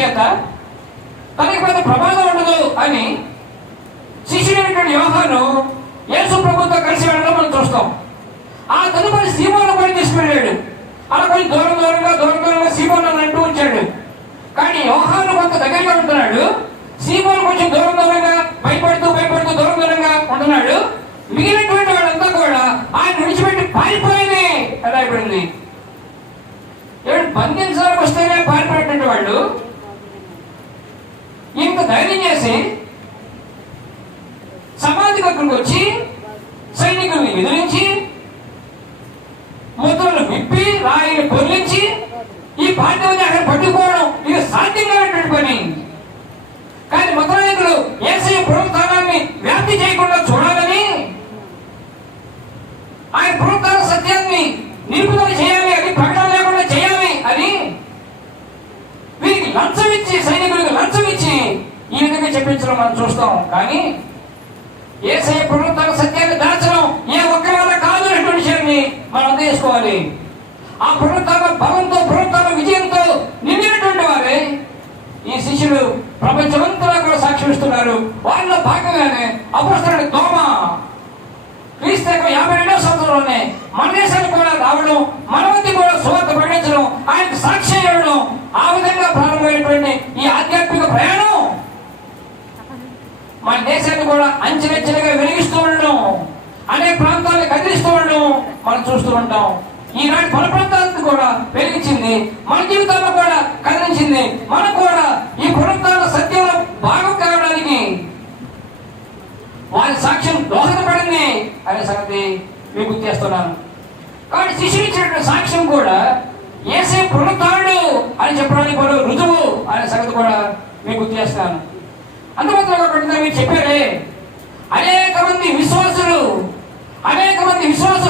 చేత తనకి పెద్ద ప్రమాదం ఉండదు అని శిష్యుడైనటువంటి యోహాను యేసు ప్రభువుతో కలిసి వెళ్ళడం మనం చూస్తాం. ఆ తదుపరి సీమోను కూడా తీసుకెళ్ళాడు. అలా కొంచెం దూరంగా సీమోను అంటూ వచ్చాడు. కానీ యోహాను కొంత దగ్గరగా ఉంటున్నాడు, సీమోను కొంచెం దూరంగా భయపడుతూ దూరంగా ఉంటున్నాడు. మిగిలినటువంటి వాళ్ళంతా కూడా ఆయన విడిచిపెట్టి పారిపోయింది ఎలా అయిపోయింది. బంధించడానికి వస్తేనే పారిపోయేటువంటి వాళ్ళు ఇంత ధైర్యం చేసి సమాధి దగ్గరకు వచ్చి సైనికుల్ని ఎదిరించి ముద్రలు విప్పి రాయిని పొర్లించి ఈ పాండవుని అక్కడ పట్టుకోవడం ఇది సాధ్యమైనటువంటి పని. కానీ మత నాయకులు యేసయ్య పునరుత్థానాన్ని వ్యాప్తి చేయకుండా చూడాలని, ఆయన పునరుత్థాన సత్యాన్ని నిలుపుదల చేయాలి అని, ప్రకటన లేకుండా చేయాలి అని వీరికి లంచం ఇచ్చి, సైనికులకు లంచం ఇచ్చి ఈ విధంగా చెప్పించడం మనం చూస్తాం. కానీ యేసయ్య పునరుత్థాన సత్యాన్ని దాచడం ఏ ఒక్క వల్ల కాదు అనేటువంటి విషయాన్ని మనం అర్థం చేసుకోవాలి. ఆ పునరుత్థాన బలంతో, పునరుత్థాన విజయంతో నిండినటువంటి వారే ఈ శిష్యులు ప్రపంచమంతా కూడా సాక్ష్యం ఇస్తున్నారు. వాళ్ళలో భాగంగానే అపొస్తలుడైన తోమా క్రీస్తు 52వ సంవత్సరంలోనే మన దేశానికి కూడా రావడం, మన మధ్య కూడా సువార్త ప్రకటించడం, ఆయనకు సాక్ష్యం ఇవ్వడం, ఆ విధంగా ప్రారంభమైనటువంటి ఈ ఆధ్యాత్మిక ప్రయాణం మన దేశాన్ని కూడా అంచెలంచెలుగా వెలిగిస్తూ ఉండడం, అనేక ప్రాంతాలను కదిలిస్తూ ఉండడం మనం చూస్తూ ఉంటాం. ఈనాటి మన ప్రాంతాలను కూడా వెలిగించింది, మన జీవితాల్లో కూడా కదిలించింది. మనం కూడా ఈ పునరుత్థాన సత్యంలో భాగం కావడానికి వారి సాక్ష్యం దోహదపడింది అనే సంగతి మీకు గుర్తు చేస్తున్నాను. కాబట్టి శిష్యులు ఇచ్చినటువంటి సాక్ష్యం కూడా యేసయ్య పునరుత్థానుడు అని చెప్పడానికి కూడా రుజువు అనే సంగతి కూడా మీకు గుర్తు చేస్తున్నాను. అందువల్ల మీరు చెప్పారే, అనేక మంది విశ్వాసులు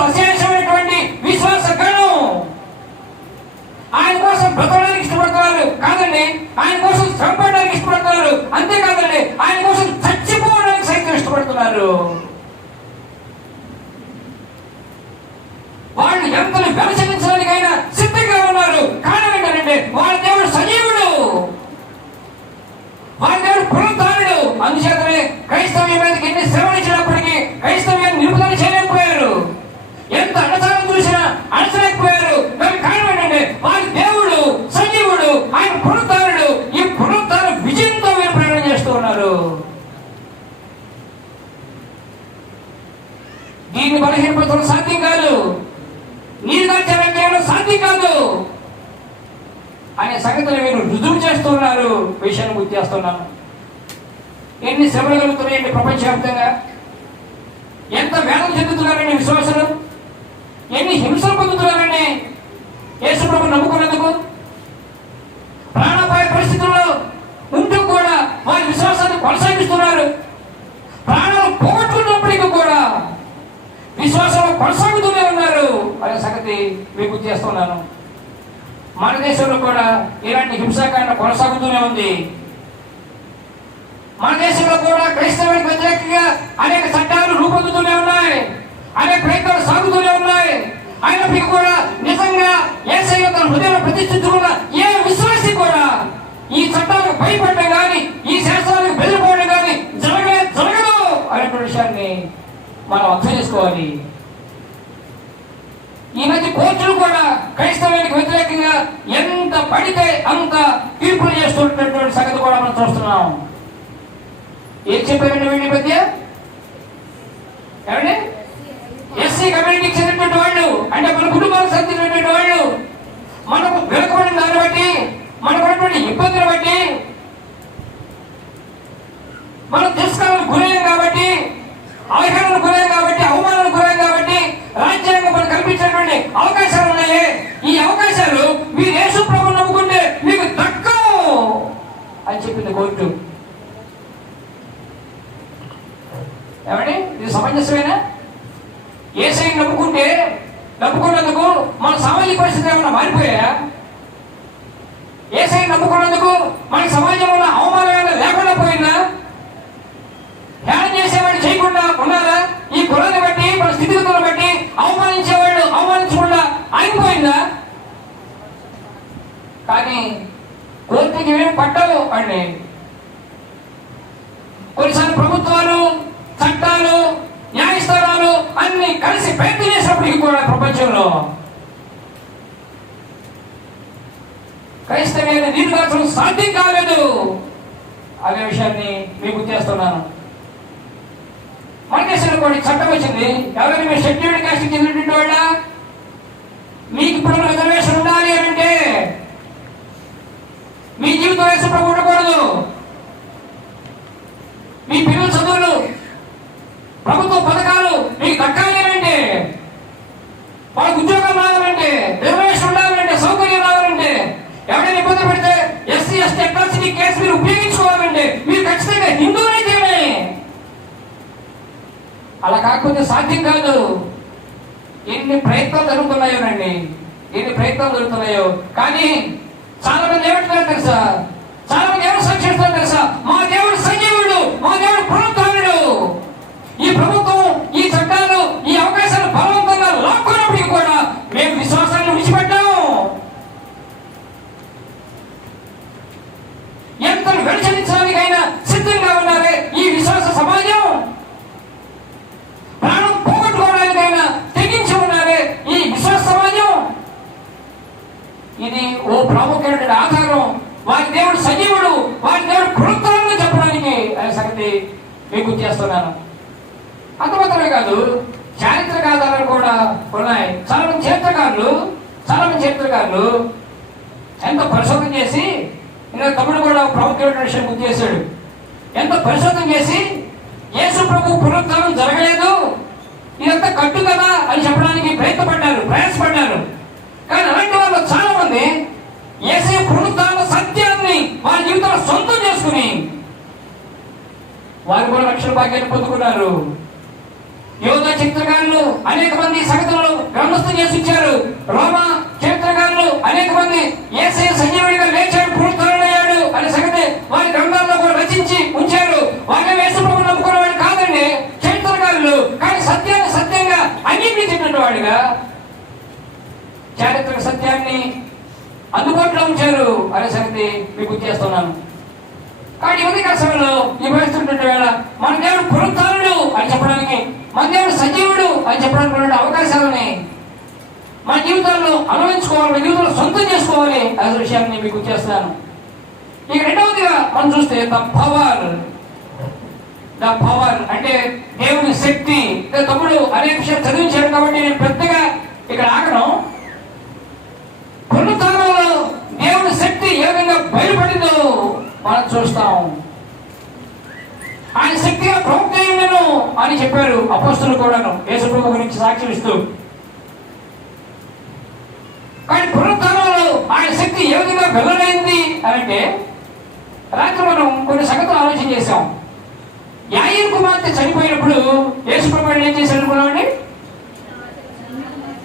అశేషమైనటువంటి విశ్వాస గణం ఆయన కోసం బ్రతకడానికి ఇష్టపడుతున్నారు కాదండి, ఆయన కోసం శ్రమపడడానికి ఇష్టపడుతున్నారు, అంతేకాదండి ఆయన కోసం చచ్చిపోవడానికి సైతం ఇష్టపడుతున్నారు. వాళ్ళు ఎంతలు వెలచలించడానికైనా సిద్ధంగా ఉన్నారు. కారణం ఏంటంటే వాళ్ళ దేవుడు సజీవుడు, వాళ్ళ దేవుడు పునరుత్థానుడు. అందుచేతనే క్రైస్తవ్యం మీదకి ఎన్ని శ్రమలు ఇచ్చినప్పటికీ క్రైస్తవ్యాన్ని నిలుపుదల చేయలేకపోయారు. ఎంత అణచారం చూసినా అణచలేకపోయారు. దానికి కారణం ఏంటంటే వాళ్ళ దేవుడు సజీవుడు, ఆయన పునరుత్థానుడు. ఈ పునరుత్థాన విజయంతో మీరు ప్రయాణం చేస్తూ ఉన్నారు. దీన్ని బలహీనపరచడం సాధ్యం కాదు, నీరుగార్చడం చేయడం సాధ్యం కాదు అనే సంగతిని మీరు రుజువు చేస్తున్నారు. విషయాన్ని గుర్తు చేస్తున్నాను. ఎన్ని శ్రమలు కలుగుతున్నాయండి ప్రపంచవ్యాప్తంగా, ఎంత వేదన చెందుతున్నారండి విశ్వాసులు, ఎన్ని హింసలు పొందుతున్నారండి యేసు ప్రభువును నమ్ముకున్నందుకు. ప్రాణాపాయ పరిస్థితుల్లో ఉంటూ కూడా వారి విశ్వాసాన్ని కొనసాగిస్తున్నారు. ప్రాణాలు పోగొట్టుకున్నప్పటికీ కూడా విశ్వాసంలో కొనసాగుతూనే ఉన్నారు అనే సంగతి మీకు గుర్తు చేస్తున్నాను. మన దేశంలో కూడా ఇలాంటి హింసాకాండ కొనసాగుతూనే ఉంది. మన దేశంలో కూడా క్రైస్తవానికి వ్యతిరేకంగా అనేక చట్టాలు రూపొందుతూనే ఉన్నాయి, అనేక ప్రయత్నాలు సాగుతూనే ఉన్నాయి. అయినప్పటికీ కూడా నిజంగా యేసయ్య తన హృదయంలో ప్రతిష్ఠించుకున్న ఏ విశ్వాసి కూడా ఈ చట్టాలకు భయపడడం కానీ, ఈ శాస్త్రాలకు బెదిరిపోవడం కానీ జరగదు అనేటువంటి విషయాన్ని మనం అర్థం చేసుకోవాలి. ఈ మధ్య కోర్టులు కూడా క్రైస్తవానికి వ్యతిరేకంగా ఎంత పడితే అంత తీర్పులు చేస్తున్నటువంటి సంగతి కూడా మనం చూస్తున్నాం. ఏం చెప్పారండి వీడి మధ్య? ఏమండి, ఎస్సీ కమ్యూనిటీకి చెందినటువంటి వాళ్ళు, అంటే మన కుటుంబాలకు చెందినటువంటి వాళ్ళు, మనకు వెనుకబడిన దాన్ని బట్టి, మనకున్నటువంటి ఇబ్బందులు బట్టి, మనం తిరస్కారాలకు గురయ్యాం కాబట్టి, అవహేళనకు గురయ్యాం కాబట్టి, అవమానాలకు గురయ్యాం కాబట్టి రాజ్యాంగం మనకు కల్పించినటువంటి అవకాశాలు ఉన్నాయి. ఈ అవకాశాలు మీరు యేసు ప్రభువును నమ్ముకుంటే మీకు దక్కవు అని చెప్పింది కోర్టు. ఏమండి, ఇది సమంజసమేనా? యేసయ్యను నమ్ముకున్నందుకు మన సామాజిక పరిస్థితులు ఏమైనా మారిపోయా? యేసయ్యను నమ్ముకున్నందుకు మన సమాజంలో ఉన్న అవమానాలు లేకుండా పోయిందా? ధ్యానం చేసేవాళ్ళు చేయకుండా ఉన్నారా? ఈ కులాన్ని బట్టి, మన స్థితిగతులను బట్టి అవమానించేవాళ్ళు అవమానించకుండా ఆగిపోయిందా? కానీ కోర్టుకి ఏం పట్టవు అండి. కొన్నిసార్లు ప్రభుత్వాలు, చట్టాలు, న్యాయస్థానాలు అన్ని కలిసి ప్రయత్నం చేసినప్పటికీ కూడా ప్రపంచంలో క్రైస్తవ్యాన్ని నీరుగార్చడం సాధ్యం కాలేదు అనే విషయాన్ని మీకు చేస్తున్నాను. మన దేశంలో కూడా చట్టం వచ్చింది. ఎవరైనా మీరు షెడ్యూల్డ్ కాస్ట్ చెందినటువంటి వాళ్ళ మీకు ఇప్పుడు రిజర్వేషన్ ఉండాలి అని అంటే మీ జీవితం వేసుకుంటూ ఉండకూడదు. మీ పిల్లల చదువులు, ప్రభుత్వ పథకాలు మీకు దక్కాలి అంటే, వాళ్ళకు ఉద్యోగం రావాలంటే, రిజర్వేషన్ ఉండాలంటే, సౌకర్యం రావాలంటే, ఎవరైనా ఇబ్బంది పెడితే ఎస్సీ ఎస్టీ అట్రాసిటీ కేసు మీరు ఉపయోగించుకోవాలంటే మీరు ఖచ్చితంగా హిందువులైతేనే. అలా కాకపోతే సాధ్యం కాదు. ఎన్ని ప్రయత్నాలు జరుగుతున్నాయోనండి, ఎన్ని ప్రయత్నాలు జరుగుతున్నాయో. కానీ చాలా మంది ఏమంటున్నారు తెలుసా? చాలా మంది ఎవరు సాక్షిస్తారు తెలుసా? మా దేవుడు సజీవుడు, మా దేవుడు పునరుద్ధానుడు. ఈ ప్రభుత్వం, ఈ చట్టాలు, ఈ అవకాశాలు బలవంతంగా లాక్కున్నప్పటికీ కూడా మేము విశ్వాసాన్ని విడిచిపెట్టాము. ఎంత వెలిచరించడానికైనా సిద్ధంగా ఉన్నారే ఈ విశ్వాస సమాజం. ప్రాణం పోగొట్టుకోవడానికైనా తెగించి ఉన్నారే ఈ విశ్వాస సమాజం. ఇది ఓ ప్రాముఖ్యమైన ఆధారం. వారి దేవుడు సజీవుడు, వారి దేవుడు పునరుద్ధానుడు చెప్పడానికి అనే సంగతి మీకు చేస్తున్నాను. అంత మాత్రమే కాదు, చారిత్రక ఆధారాలు కూడా ఉన్నాయి. చాలా మంది చరిత్రకారులు ఎంత పరిశోధన చేసి, ఇంకా తమ్ముడు కూడా ప్రాముఖ్యమైన విషయం గుర్తు చేశాడు. ఎంత పరిశోధన చేసి యేసు ప్రభు పునరుద్ధానం జరగలేదు, ఇదంతా కట్టు కదా అని చెప్పడానికి ప్రయాసపడ్డారు. కానీ అలాంటి వాళ్ళు చాలా మంది యేసు పునరుద్ధాన సత్యాన్ని వారి జీవితంలో సొంతం చేసుకుని వారు కూడా రక్షణ భాగ్యాన్ని పొందుకున్నారు. యోధా చరిత్రకారులు అనేక మంది సంగతులను గ్రంథస్థం చేసి ఇచ్చారు. రోమా చరిత్రకారులు అనేక మంది యేసయ్య సజీవుడిగా లేచాడు, పునరుద్ధరణయ్యాడు అనే సంగతి వారి గ్రంథాల్లో కూడా రచించి ఉంచారు. వారిని యేసు ప్రభువును నమ్ముకునేవాడు కాదండి చరిత్రకారులు, కానీ సత్యాన్ని సత్యంగా అంగీకరించినటువంటి వాడిగా చారిత్రక సత్యాన్ని అందుబాటులో ఉంచారు అనే సంగతి మీకు చేస్తున్నాను. కానీ ఉదయకాల సమయంలో ఈ వహిస్తున్నటువంటి వేళ మన దేవుడు పునరుద్ధానుడు అని చెప్పడానికి, మన దేవుడు సజీవుడు అని చెప్పడానికి ఉన్న అవకాశాలని మన జీవితాల్లో అనుభవించుకోవాలి, మన జీవితంలో సొంతం చేసుకోవాలి అనే విషయాన్ని మీకు చేస్తున్నాను. ఇక రెండవదిగా మనం చూస్తే ద పవర్ అంటే దేవుని శక్తి. తమ్ముడు అనేక విషయాలు చదివించాడు కాబట్టి నేను పెద్దగా ఇక్కడ ఆగను. పునరుద్ధానంలో దేవుని శక్తి ఏ విధంగా బయలుపడిందో మనం చూస్తాం. ఆయన శక్తిగా ప్రవక్త అయ్యుండెను అని చెప్పారు అపోస్తలులు కూడాను, యేసు ప్రభు గురించి సాక్ష్యం ఇస్తూ. కానీ పునరుద్ధానంలో ఆయన శక్తి ఏ విధంగా వెల్లడైంది అంటే, రాత్రి మనం కొన్ని సంగతులు ఆలోచన చేశాం. యాయీరు కుమార్తె చనిపోయినప్పుడు యేసు ప్రభు ఏం చేశాడు అనుకున్నామండి?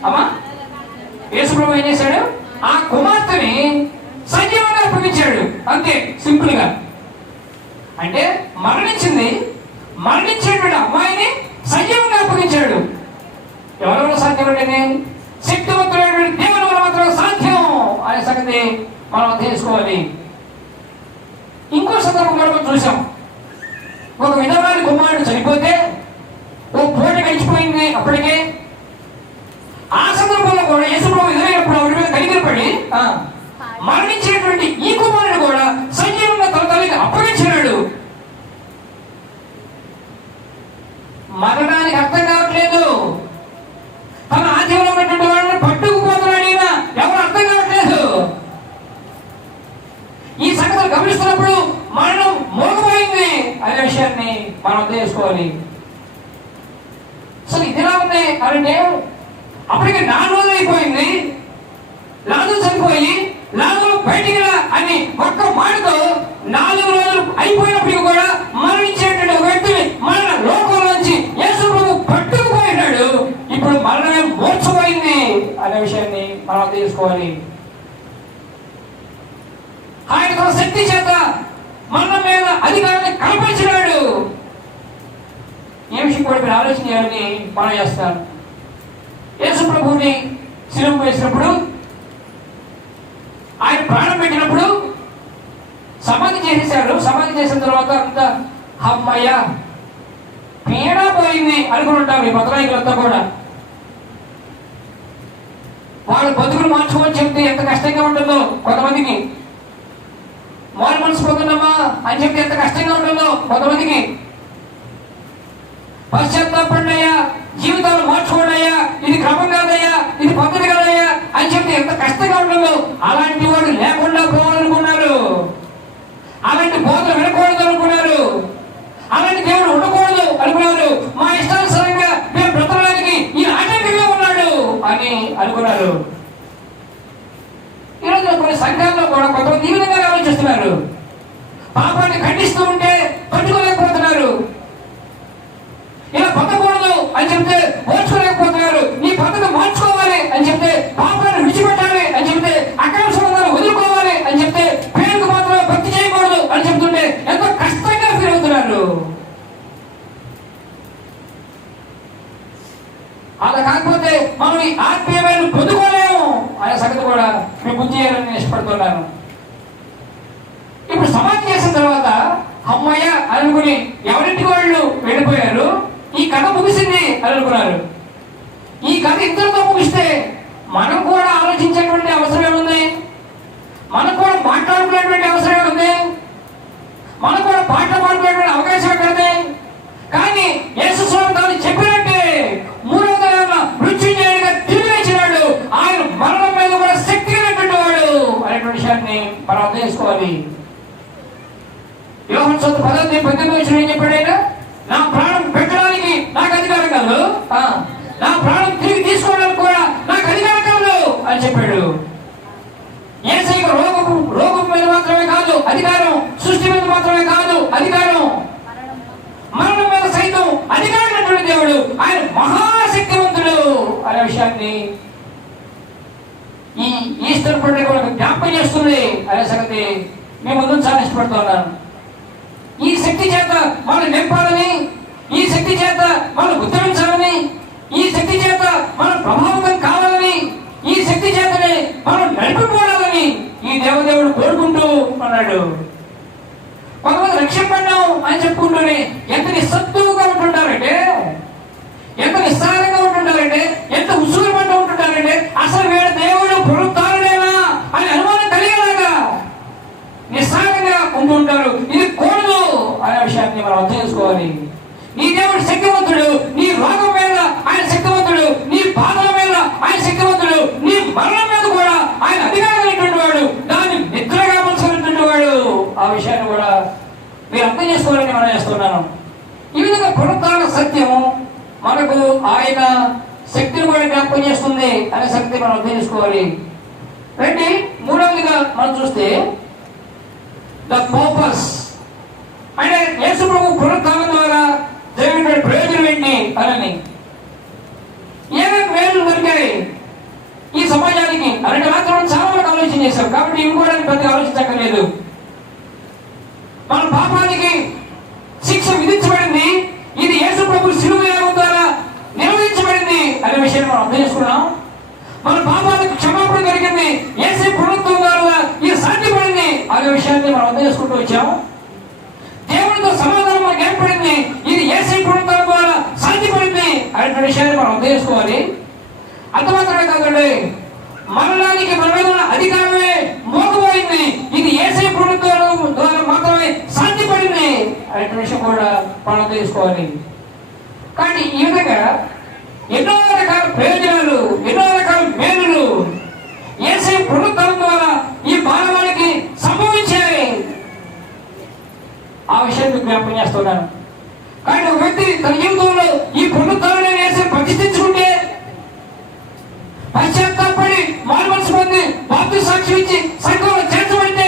అమ్మా, యేసు ప్రభు ఏం చేశాడు? ఆ కుమార్తెని సజీవంగా అప్పగించాడు. అంతే, సింపుల్ గా. అంటే మరణించేటువంటి అమ్మాయిని సజీవంగా అప్పగించాడు. ఎవరెవరు సాధ్యపడేది? శక్తివంతుడైనటువంటి దేవుని వల్ల మాత్రం సాధ్యం అనే సంగతి మనం తెలుసుకోవాలి. ఇంకో సందర్భం కూడా మనం చూసాం. ఒక విధవాని కుమారుడు చనిపోతే ఓ పూటకి గడిచిపోయింది అప్పటికే. ఆ సందర్భంలో కూడా యేసుప్రభు ఎదురైనప్పుడు ఆవిడ మీద కనికరపడి మరణించినటువంటి ఈ కుమారుడు కూడా సజీవంగా తన తల్లికి అప్పగించినాడు. మరణానికి అర్థం కావట్లేదు. తన ఆధ్యంలో ఉన్నటువంటి వాళ్ళని పట్టుకుపోతున్నాడు ఈయన. ఎవరు అర్థం కావట్లేదు. ఈ సంగతులు గమనిస్తున్నప్పుడు మరణం మోగపోయింది అనే విషయాన్ని మనం అర్థం చేసుకోవాలి. సో ఇదిలా ఉంది అంటే అప్పటికి 4 రోజులు అయిపోయింది. లాజరు చనిపోయి లాజరు బయటికి రా అని ఒక్క మాటతో 4 రోజులు అయిపోయినప్పటికీ కూడా మరణించేటువంటి ఒక వ్యక్తిని మరణ లోకంలోంచి యేసు ప్రభు పట్టుకుపోయినాడు. ఇప్పుడు మరణమే మోర్చపోయింది అనే విషయాన్ని మనం అర్థం చేసుకోవాలి. ఆయన తన శక్తి చేత మరణం మీద అధికారాన్ని కల్పించినాడు. ఈ విషయం కూడా మీరు ఆలోచన చేయాలని మనం చేస్తాను. యేసు ప్రభువుని శిలువకు వేసినప్పుడు, ఆయన ప్రాణం పెట్టినప్పుడు సమాధి చేసేశారు. సమాధి చేసిన తర్వాత అంతా అమ్మయ్య పీడ పోయింది అనుకుని ఉంటారు ఈ మతనాయకులంతా కూడా. వాళ్ళు బతుకులు మార్చుకోని చెప్తే ఎంత కష్టంగా ఉంటుందో, కొంతమందికి మారు మనసు పోతున్నామా అని చెప్తే ఎంత కష్టంగా ఉంటుందో, కొంతమందికి పశ్చాత్తాపడినయ్యా, జీవితాలు మార్చుకోండియ్యా, ఇది క్రమం కాదయ్యా, ఇది పద్ధతి కాదయ్యా అని చెప్తే ఎంత కష్టంగా ఉంటుందో. అలాంటి వాడు లేకుండా పోవాలనుకున్నారు. అలాంటి బోధలు వినకూడదు అనుకున్నారు. అలాంటి దేవుడు ఉండకూడదు అనుకున్నారు. మా ఇష్టానుసారంగా మేము బ్రతకడానికి ఈ ఆటంకంగా ఉన్నాడు అని అనుకున్నారు. ఈరోజు కొన్ని సంఘాల్లో కూడా కొంతమంది ఈ విధంగా ఆలోచిస్తున్నారు. పాపాన్ని ఖండిస్తూ ఉంటే పట్టుకోలేకపోతున్నారు. ఇలా పొందకూడదు అని చెప్తే ఓర్చుకోలేకపోతున్నారు. నీ పద్ధతి మార్చుకోవాలి అని చెప్తే, పాపాన్ని విడిచిపెట్టాలి అని చెప్తే, అక్రమ సంబంధాలు వదులుకోవాలి అని చెప్తే, పేరుకు మాత్రమే భక్తి చేయకూడదు అని చెప్తుంటే ఎంతో కష్టంగా ఫీల్ అవుతున్నారు. అలా కాకపోతే మనం ఈ ఆత్మీయమైన పొందుకోలేము అనే సంగతి కూడా మేము గుర్తు చేయాలని నేను ఇష్టపడుతున్నాను. ఇప్పుడు సమాధి చేసిన తర్వాత అమ్మయ్య అనుకుని ఎవరింటి వాళ్ళు వెళ్ళిపోయారు. ఈ కథ ముగిసింది అని అనుకున్నారు. ఈ కథ ఇద్దరితో ముగిస్తే మనం కూడా ఆలోచించేటువంటి అవసరం ఏముంది? మనం కూడా మాట్లాడుకునేటువంటి అవసరం ఏముంది? మనం కూడా పాటలు పాడుకునేటువంటి అవకాశం ఎక్కడిది? కానీ యేసు స్వామి తాను చెప్పినట్టే 3వ దినాన మృత్యుంజయుడిగా తిరిగి లేచినాడు. ఆయన మరణం మీద కూడా శక్తి కలిగినటువంటి వాడు అనేటువంటి విషయాన్ని మనం అర్థం చేసుకోవాలి. యోహాను సువార్త 10:18 ఏం చెప్పాడు ఆయన? నా ప్రాణం పెట్టడానికి నాకు అధికారం కాదు, నా ప్రాణం తిరిగి తీసుకోవడానికి కూడా నాకు అధికారం కాదు అని చెప్పాడు. యేసయ్య రోగం మీద మాత్రమే కాదు అధికారం, సృష్టి మీద మాత్రమే కాదు అధికారం, మరణం మీద సైతం అధికారం ఉన్నటువంటి దేవుడు. ఆయన మహాశక్తివంతుడు అనే విషయాన్ని ఈ ఈస్టర్ పండుగ మనకు జ్ఞాపకం చేస్తుంది అనే సంగతి మీ ముందు చాలా ఇష్టపడుతున్నాను. ఈ శక్తి చేత మనం నింపాలని, ఈ శక్తి చేత మనం ఉద్ధరించాలని, ఈ శక్తి చేత మనం ప్రభావితం కావాలని, ఈ శక్తి చేతనే మనం నడిపిపోవాలని ఈ దేవదేవుడు కోరుకుంటూ ఉన్నాడు. కొంతమంది రక్షింపడ్డాం అని చెప్పుకుంటూనే ఎంత నిస్సత్తువుగా ఉంటుంటారంటే, ఎంత నిస్సారంగా ఉంటుంటారంటే, ఎంత ఉసురు పడ్డ ఉంటుంటారంటే, అసలు వీళ్ళ దేవుడు పునరుద్ధారుడేనా అని అనుమానం కలిగేలాగా నిస్సారంగా ఉంటుంటారు. ఇది కూడదు అనే విషయాన్ని మనం అర్థం చేసుకోవాలి. నీ దేవుడు శక్తివంతుడు, నీ రోగం మీద ఆయన శక్తివంతుడు, నీ బాధల మీద ఆయన శక్తివంతుడు, నీ మరణం మీద కూడా ఆయన అధికారమైనటువంటి వాడు, దాన్ని నిద్రగా మలుచుకున్నటువంటి వాడు. ఆ విషయాన్ని కూడా మీరు అర్థం చేసుకోవాలని మనం చేస్తున్నాను. ఈ విధంగా పునరుద్ధాన సత్యము మనకు ఆయన శక్తిని కూడా జ్ఞాపకం చేస్తుంది అనే శక్తి మనం అర్థం చేసుకోవాలి. రండి, 3వదిగా మనం చూస్తే ద పర్పస్ అంటే యేసు ప్రభు పునరుద్ధానం ద్వారా దేవుని ప్రయోజనం ఏంటి అని, ఏమేమి మేలు దొరికాయి ఈ సమాజానికి అలాంటి మాత్రం చాలా వరకు ఆలోచన చేశాం. కాబట్టి ఇవి కూడా పెద్దగా ఆలోచించక్కర్లేదు. మన పాపానికి శిక్ష విధించబడింది, ఇది యేసు ప్రభు శిలువ యాగం ద్వారా నిర్వహించబడింది అనే విషయాన్ని మనం అర్థం చేసుకున్నాం. మన పాపాలకు క్షమాపణ దొరికింది, యేసు పునరుద్ధరణ ద్వారా ఇది సాధ్యపడింది అనే విషయాన్ని మనం అర్థం చేసుకుంటూ వచ్చాము. దేవుడితో సమాధానం మనకు ఏర్పడింది, ఇది యేసు పునరుద్ధరణ ద్వారా సాధ్యపడింది అనే విషయాన్ని మనం తెలుసుకోవాలి. అంత మాత్రమే కాదండి, మరణానికి మన మీద ఉన్న అధికారమే మోగపోయింది. ఇది యేసయ్య ప్రభుత్వం ద్వారా మాత్రమే సాధ్యపడింది అనే విషయం కూడా మనం తెలుసుకోవాలి. కానీ ఈ విధంగా ఎన్నో రకాల ప్రయోజనాలు, ఎన్నో రకాల మేలులు యేసయ్య ప్రభుత్వం ద్వారా ఈ మానవాళికి సంభవించాయి. ఆ విషయాన్ని జ్ఞాపకం చేస్తున్నాను. కానీ ఒక వ్యక్తి తన జీవితంలో ఈ ప్రభుత్వాలను యేసయ్య ప్రతిష్ఠించుకుంటే, పశ్చాత్తాపడి మారు మనసు పొంది బాప్తిస్మం సాక్షి ఇచ్చి సంఘంలో చేర్చబడితే,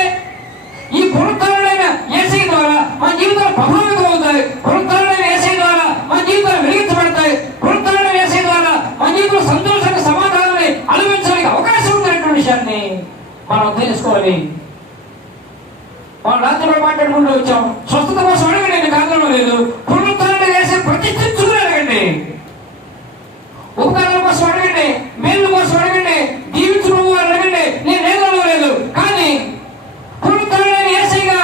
ఈ పునరుద్ధరణైన యేసయ్య ద్వారా మన జీవితాలు ప్రభావితం అవుతాయి. పునరుద్ధరణైన యేసయ్య ద్వారా మన జీవితాలు వెలిగించబడతాయి. పునరుద్ధరణైన యేసయ్య ద్వారా మన జీవితంలో సంతోషాన్ని, సమాధానాన్ని అనుభవించడానికి అవకాశం ఉందనే విషయాన్ని మనం తెలుసుకోవాలి. మనం రాత్రిలో మాట్లాడుకుంటూ వచ్చాం. స్వస్థత కోసం అడగండి, కారణం లేదు. పునరుద్ధరణ చేసి ప్రతిష్ఠించుకుని అడగండి. ఉపకారాల కోసం అడగండి, మేలు కోసం అడగండి, దీవించడం అడగండి. నేను ఏదో లేదు, కానీ పునరుద్ధరణ యేసయ్యగా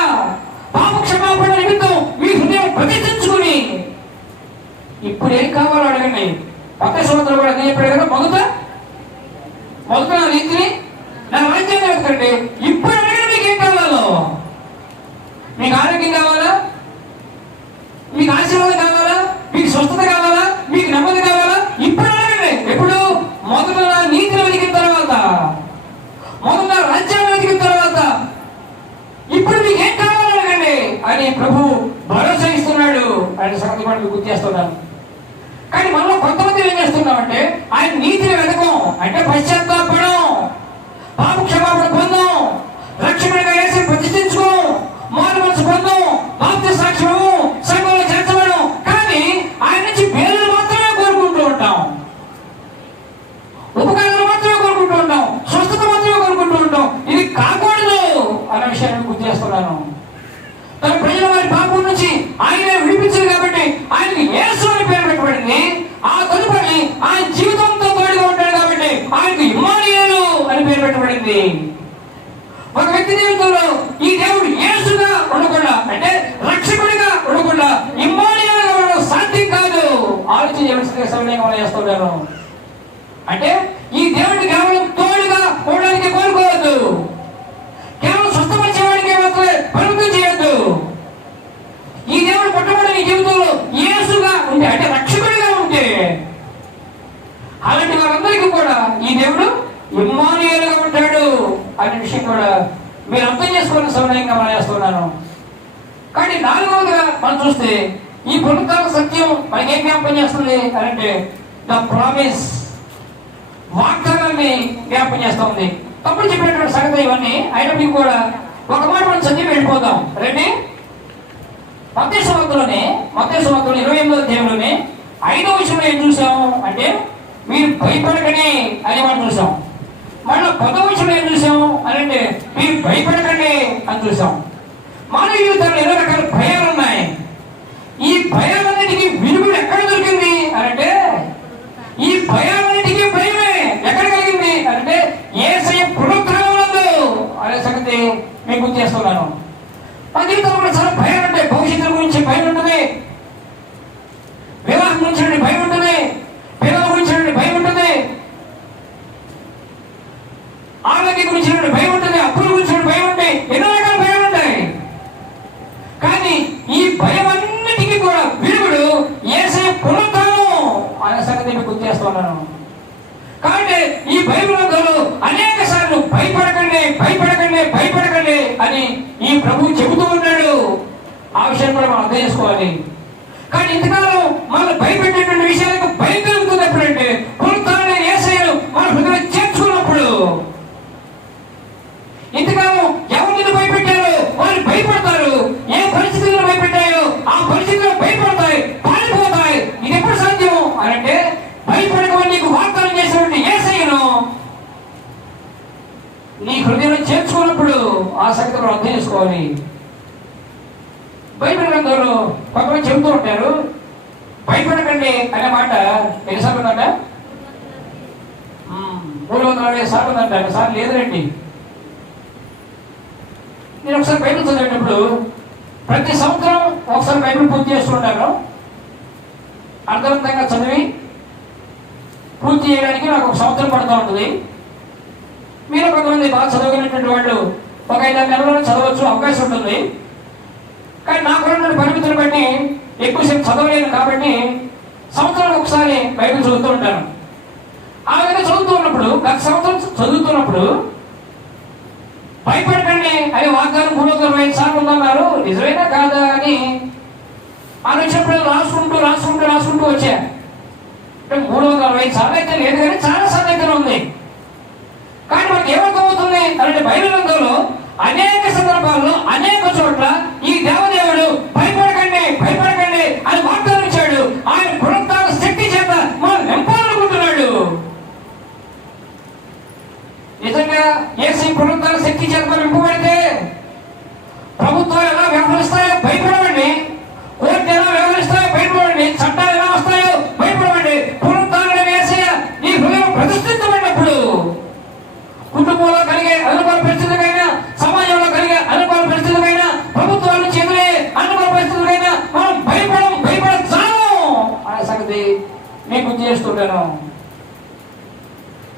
పాప క్షమాపణ నిమిత్తం మీ హృదయం ప్రతిష్ఠించుకుని ఇప్పుడు ఏం కావాలో అడగండి. పక్క సంవత్సరం కూడా నేను చెప్పాడు కదా, మొదట నా రీతిని నా రాజ్యాన్ని వెతకండి. ఇప్పుడు అడగండి, మీకు ఏం కావాలో. మీకు ఆరోగ్యం కావాలా, మీకు ఆశీర్వాదం కావాలా, మీకు స్వస్థత కావాలా, మీకు నెమ్మది కావాలా, ఇప్పుడు అడగండి. ఎప్పుడు? మొదట నా నీతిని వెతికిన తర్వాత, మొదట నా రాజ్యాన్ని వెతికిన తర్వాత ఇప్పుడు మీకు ఏం కావాలో అడగండి అని ప్రభు భరోసా ఇస్తున్నాడు. ఆయన సంగతి కూడా మీకు గుర్తు చేస్తున్నాను. కానీ మనలో కొంతమంది ఏం చేస్తున్నామంటే, ఆయన నీతిని వెతకం అంటే పశ్చాత్తాపడం, పాప క్షమాపణ పొందాం, రక్షణగా వేసి ప్రతిష్ఠించుకో, మారు మనసు పొందాం, బాప్తిస్మ సాక్ష్యము, సంఘంలో చేర్చబడం. కానీ ఆయన నుంచి మేలు మాత్రమే కోరుకుంటూ ఉంటాం, ఉపకారాలు మాత్రమే కోరుకుంటూ ఉంటాం, స్వస్థత మాత్రమే కోరుకుంటూ ఉంటాం. ఇది కాకూడదు అన్న విషయాన్ని గుర్తు చేస్తున్నాను. తన ప్రజల వారి పాపం నుంచి ఆయనే విడిపించారు కాబట్టి ఆయనకి యేసు అని పేరు పెట్టబడింది. ఆ తదుపరి ఆయన జీవితంతో తోడుగా ఉంటాడు కాబట్టి ఆయనకు ఇమ్మానుయేలు అని పేరు పెట్టబడింది. ఒక వ్యక్తి జీవితంలో ఈ దేవుడు యేసుగా ఉండకుండా, అంటే రక్షకుడిగా ఉండకుండా ఇమ్మానుయేలుగా ఉండడం సాధ్యం కాదు. ఆలోచన చేయవలసిన సమయంగా మనం చేస్తున్నాను. అంటే ఈ దేవుడిని కేవలం తోడుగా ఉండడానికి కోరుకోవద్దు, కేవలం స్వస్థపరిచేవాడికి మాత్రమే పరిమితం చేయొద్దు. ఈ దేవుడు పుట్టబడి నీ జీవితంలో యేసుగా ఉంటే, అంటే రక్షకుడిగా ఉంటే, అలాంటి వారందరికీ కూడా ఈ దేవుడు ఇమ్మానుయేలుగా ఉంటాడు అనే విషయం కూడా మీరు అర్థం చేసుకున్న సమయంగా మనం చేస్తున్నాను. కానీ నాలుగవదిగా మనం చూస్తే ఈ పునరుద్ధరణ సత్యం మనకి ఏం జ్ఞాపకం చేస్తుంది అంటే ద ప్రామిస్, వాగ్దానాన్ని జ్ఞాపకం చేస్తుంది. తప్పుడు చెప్పినటువంటి సంగతి ఇవన్నీ అయినప్పటికీ కూడా ఒక మాట మనం చదివి వెళ్ళిపోతాం. రండి, మత్తయి సువార్తలోనే 28వ అధ్యాయంలోనే 5వ వచనంలో ఏం చూసాం అంటే మీరు భయపడకండి అని మనం చూసాం. మళ్ళీ 10వ వచనంలో ఏం చూసాం అని అంటే మీరు భయపడకండి అని చూసాం. మానవ జీవితంలో ఎన్నో రకాల భయాలు ఉన్నాయి. ఈ భయాలన్నిటికీ విరుగుడు ఎక్కడ దొరికింది అంటే, ఈ భయాలన్నిటికీ భయమే ఎక్కడ కలిగింది అంటే యేసయ్య పునరుద్ధరణందు అనే సంగతి మీకు గుర్తు చేస్తున్నాను. మా జీవితంలో కూడా చాలా భయం ఉంటాయి. భవిష్యత్తు గురించి భయం ఉంటుంది, వివాహం గురించి భయం ఉంటుంది, పిల్లల గురించి భయం ఉంటుంది, ఆరోగ్యం గురించి భయం ఉంటుంది, అప్పుల గురించి భయం ఉంటాయి, ఎన్నో రకాల భయం ఉంటాయి. కానీ ఈ భయం అన్నిటికీ కూడా విరుగుడు యేసయ్య పునరుద్ధరణం అనే సంగతి మీకు గుర్తు చేస్తున్నాను. కాబట్టి ఈ బైబిల్ గ్రంథంలో అనేక సార్లు భయపడకండి భయపడకండి భయపడకండి అని ఈ ప్రభువు చెబుతూ ఉన్నాడు. ఆ విషయాన్ని కూడా మనం అర్థం చేసుకోవాలి. కానీ ఇంతకాలం మనం భయపెట్టేటువంటి విషయాలకు భయం కలుగుతుంది ఎప్పుడంటే పునరుద్ధరణ యేసయ్యను మన హృదయంలో చేర్చుకున్నప్పుడు. ఇంతకాలం ఎవరిని భయపెట్టారో వాళ్ళు భయపడతారు, ఏ పరిస్థితుల్లో భయపెట్టాయో ఆ పరిస్థితుల్లో భయపడతాయి, పారిపోతాయి. ఇది ఎప్పుడు సాధ్యం అనంటే భయపడకమని నీకు వాగ్దానం చేసినటువంటి యేసయ్యను నీ హృదయంలో చేర్చుకున్నప్పుడు ఆ సంగతి మనం అర్థం చేసుకోవాలి. బైబిల్ గ్రంథంలో కొంతమంది చెబుతూ ఉంటారు భయపడకండి అనే మాట ఎన్నిసార్లు ఉందంట? 360 సార్లు ఉందంట. సార్లు లేదురండి. నేను ఒకసారి బైబిల్ చదివేటప్పుడు ప్రతి సంవత్సరం ఒకసారి బైబిల్ పూర్తి చేస్తూ ఉంటాను. అర్థవంతంగా చదివి పూర్తి చేయడానికి నాకు ఒక సంవత్సరం పడుతూ ఉంటుంది. మీరు కొంతమంది బాగా చదువుకునేటువంటి వాళ్ళు ఒక 5-6 నెలల్లో చదవచ్చు, అవకాశం ఉంటుంది. కానీ నాకు ఉన్నటువంటి పరిమితులు బట్టి ఎక్కువసేపు చదవలేను కాబట్టి సంవత్సరానికి ఒకసారి బైబిల్ చదువుతూ ఉంటాను. ఆ విధంగా చదువుతూ ఉన్నప్పుడు గత సంవత్సరం చదువుతున్నప్పుడు భయపడకండి అని వాగ్దానం 345 సార్లు ఉందన్నారు. నిజమేనా కాదా అని వచ్చినప్పుడు రాసుకుంటూ వచ్చా. 345 సార్లు అయితే లేదు కానీ చాలా సార్లు అయితే ఉంది. కానీ మనకి ఏమర్థమవుతుంది అంటే బైబిల్ గ్రంథంలో అనేక సందర్భాల్లో అనేక చోట్ల ఈ దేవదేవుడు భయపడకండి అని వాగ్దానం ఇచ్చాడు. ఆయన పునరుత్థాన శక్తి చేత మనం నింపాలనుకుంటున్నాడు. నిజంగా యేసు పునరుత్థాన శక్తి చేత మనం నింపబడితే ప్రభుత్వాలు ఎలా వ్యవహరిస్తాయో భయపడవండి, కోర్టు ఎలా వ్యవహరిస్తాయో భయపడవండి, చట్టాలు ఎలా వస్తాయో భయపడవండి. పునరుత్థానం యేసయ్య నీ హృదయం ప్రతిష్ఠితమైనప్పుడు కుటుంబంలో కలిగే అనుకూల పరిస్థితులకైనా, సమాజంలో కలిగే అనుకూల పరిస్థితులకైనా, ప్రభుత్వాల నుంచి ఎదురే అనుకూల పరిస్థితులకైనా మనం భయపడతాము అనే సంగతి మీకు గుర్తు చేస్తుంటాను.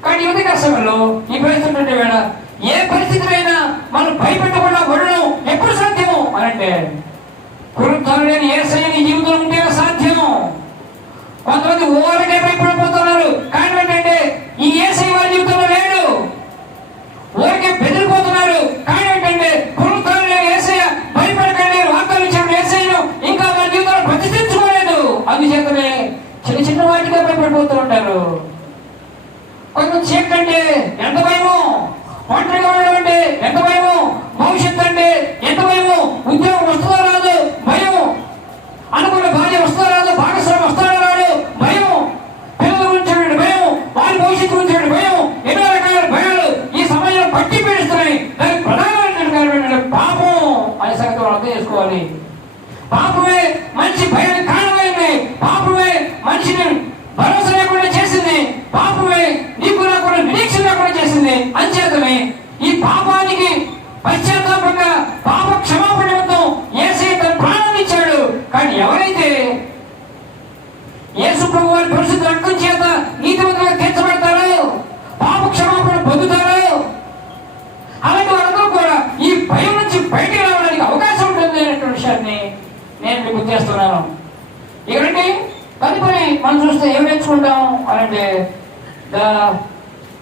కానీ యువతి కష్టంలో ఈ పరిస్థితి వేళ ఏ పరిస్థితులైనా మనం భయపెట్టకుండా ఉండడం ఎప్పుడు సాధ్యము అనంటే పునరుత్థానుడైన యేసయ్య నీ జీవితంలో ఉంటే సాధ్యము. కొంతమంది ఊరకే భయపడిపోతున్నారు. కానీ ఏంటంటే ఈ యేసయ్య వారి జీవితంలో లేడు. ఊరికే బెదిరిపోతున్నారు. కానీ ఏంటంటే పునరుత్థానుడైన యేసయ్య భయపడకండి వాగ్దానం ఇచ్చిన యేసయ్యను ఇంకా వారి జీవితంలో ప్రతిష్ఠించుకోలేదు. అందుచేతనే చిన్న వాటిగా భయపడిపోతూ ఉంటారు. కొంచెం చీకటి అంటే ఎంత భయము, ఒంటరిగా ఉండడం అంటే ఎంత భయము, భవిష్యత్తు అంటే ఎంత భయము, ఉద్యోగం వస్తుందో రాదు భయం, అనుకున్న భార్య వస్తుందో రాదు, భాగస్వామి వస్తాడో రాడు భయం, పిల్లల గురించి భయం, వారి భవిష్యత్తు గురించి భయం, ఎన్నో రకాల భయాలు ఈ సమయంలో పట్టి పీడిస్తున్నాయి. దానికి ప్రధానమైన పాపం అనే సంగతి అర్థం చేసుకోవాలి. పాపమే మంచి భయానికి కారణమైంది. పాపమే మనిషిని భరోసా లేకుండా చేసింది. పాపమే నీకు లేకుండా నిరీక్షణ లేకుండా చేసింది. అంచేతనే ఈ పాపానికి పశ్చాత్తాపంగా పాప క్షమాపణ నిమిత్తం యేసయ్య తన ప్రాణాన్ని ఇచ్చాడు. కానీ ఎవరైతే యేసు ప్రభువు వారి పరిశుద్ధ రక్తం చేత నీతిమంతులుగా తీర్చబడతారో, పాప క్షమాపణ పొందుతారో, అలాంటి వారందరూ కూడా ఈ భయం నుంచి బయటికి రావడానికి అవకాశం ఉంటుంది అనేటువంటి విషయాన్ని నేను మీకు గుర్తు చేస్తున్నాను. ఇక్కడండి తదుపరి మనం చూస్తే ఏం నేర్చుకుంటాం అనంటే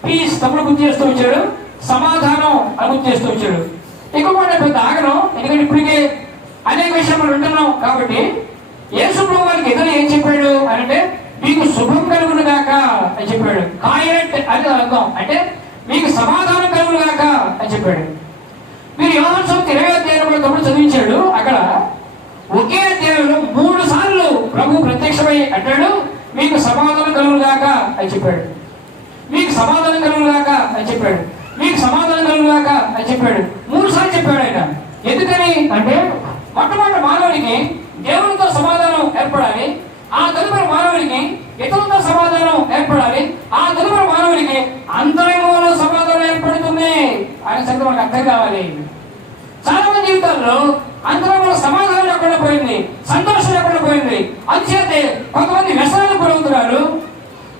పీస్ తప్పుడు గుర్తు చేస్తూ వచ్చాడు, సమాధానం అని గుర్తు చేస్తూ వచ్చాడు. ఎక్కువ మాట పెద్ద ఆగను, ఎందుకంటే ఇప్పటికే అనేక విషయాలు మనం వింటున్నాం. కాబట్టి యేసు ప్రభు వారికి ఎదురు ఏం చెప్పాడు అనంటే మీకు శుభం కలుగును గాక అని చెప్పాడు. కాయనట్ అని అర్థం అంటే మీకు సమాధానం కలుగును గాక అని చెప్పాడు. మీరు యోహాను సువార్త 20వ అధ్యాయంలో తప్పుడు చదివించాడు. అక్కడ ఒకే అధ్యాయంలో 3 సార్లు ప్రభు ప్రత్యక్షమై అంటాడు మీకు సమాధానం కలుగును గాక అని చెప్పాడు, మీకు సమాధానం కలుగును గాక అని చెప్పాడు, మీకు సమాధానం కలుగును గాక అని చెప్పాడు. 3 సార్లు చెప్పాడు ఆయన. ఎందుకని అంటే మొట్టమొదటి మానవునికి దేవునితో సమాధానం ఏర్పడాలి, ఆ తదుపరి మానవునికి ఇతరులతో సమాధానం ఏర్పడాలి, ఆ తదుపరి మానవునికి అంతరంగంలో సమాధానం ఏర్పడుతుంది అనే సంగతి మనకు అర్థం కావాలి. చాలా మంది జీవితాల్లో అంతరంగంలో సమాధానం లేకుండా పోయింది, సంతోషం లేకుండా పోయింది. అందుచేతే కొంతమంది వ్యసనాలకు గురవుతున్నారు,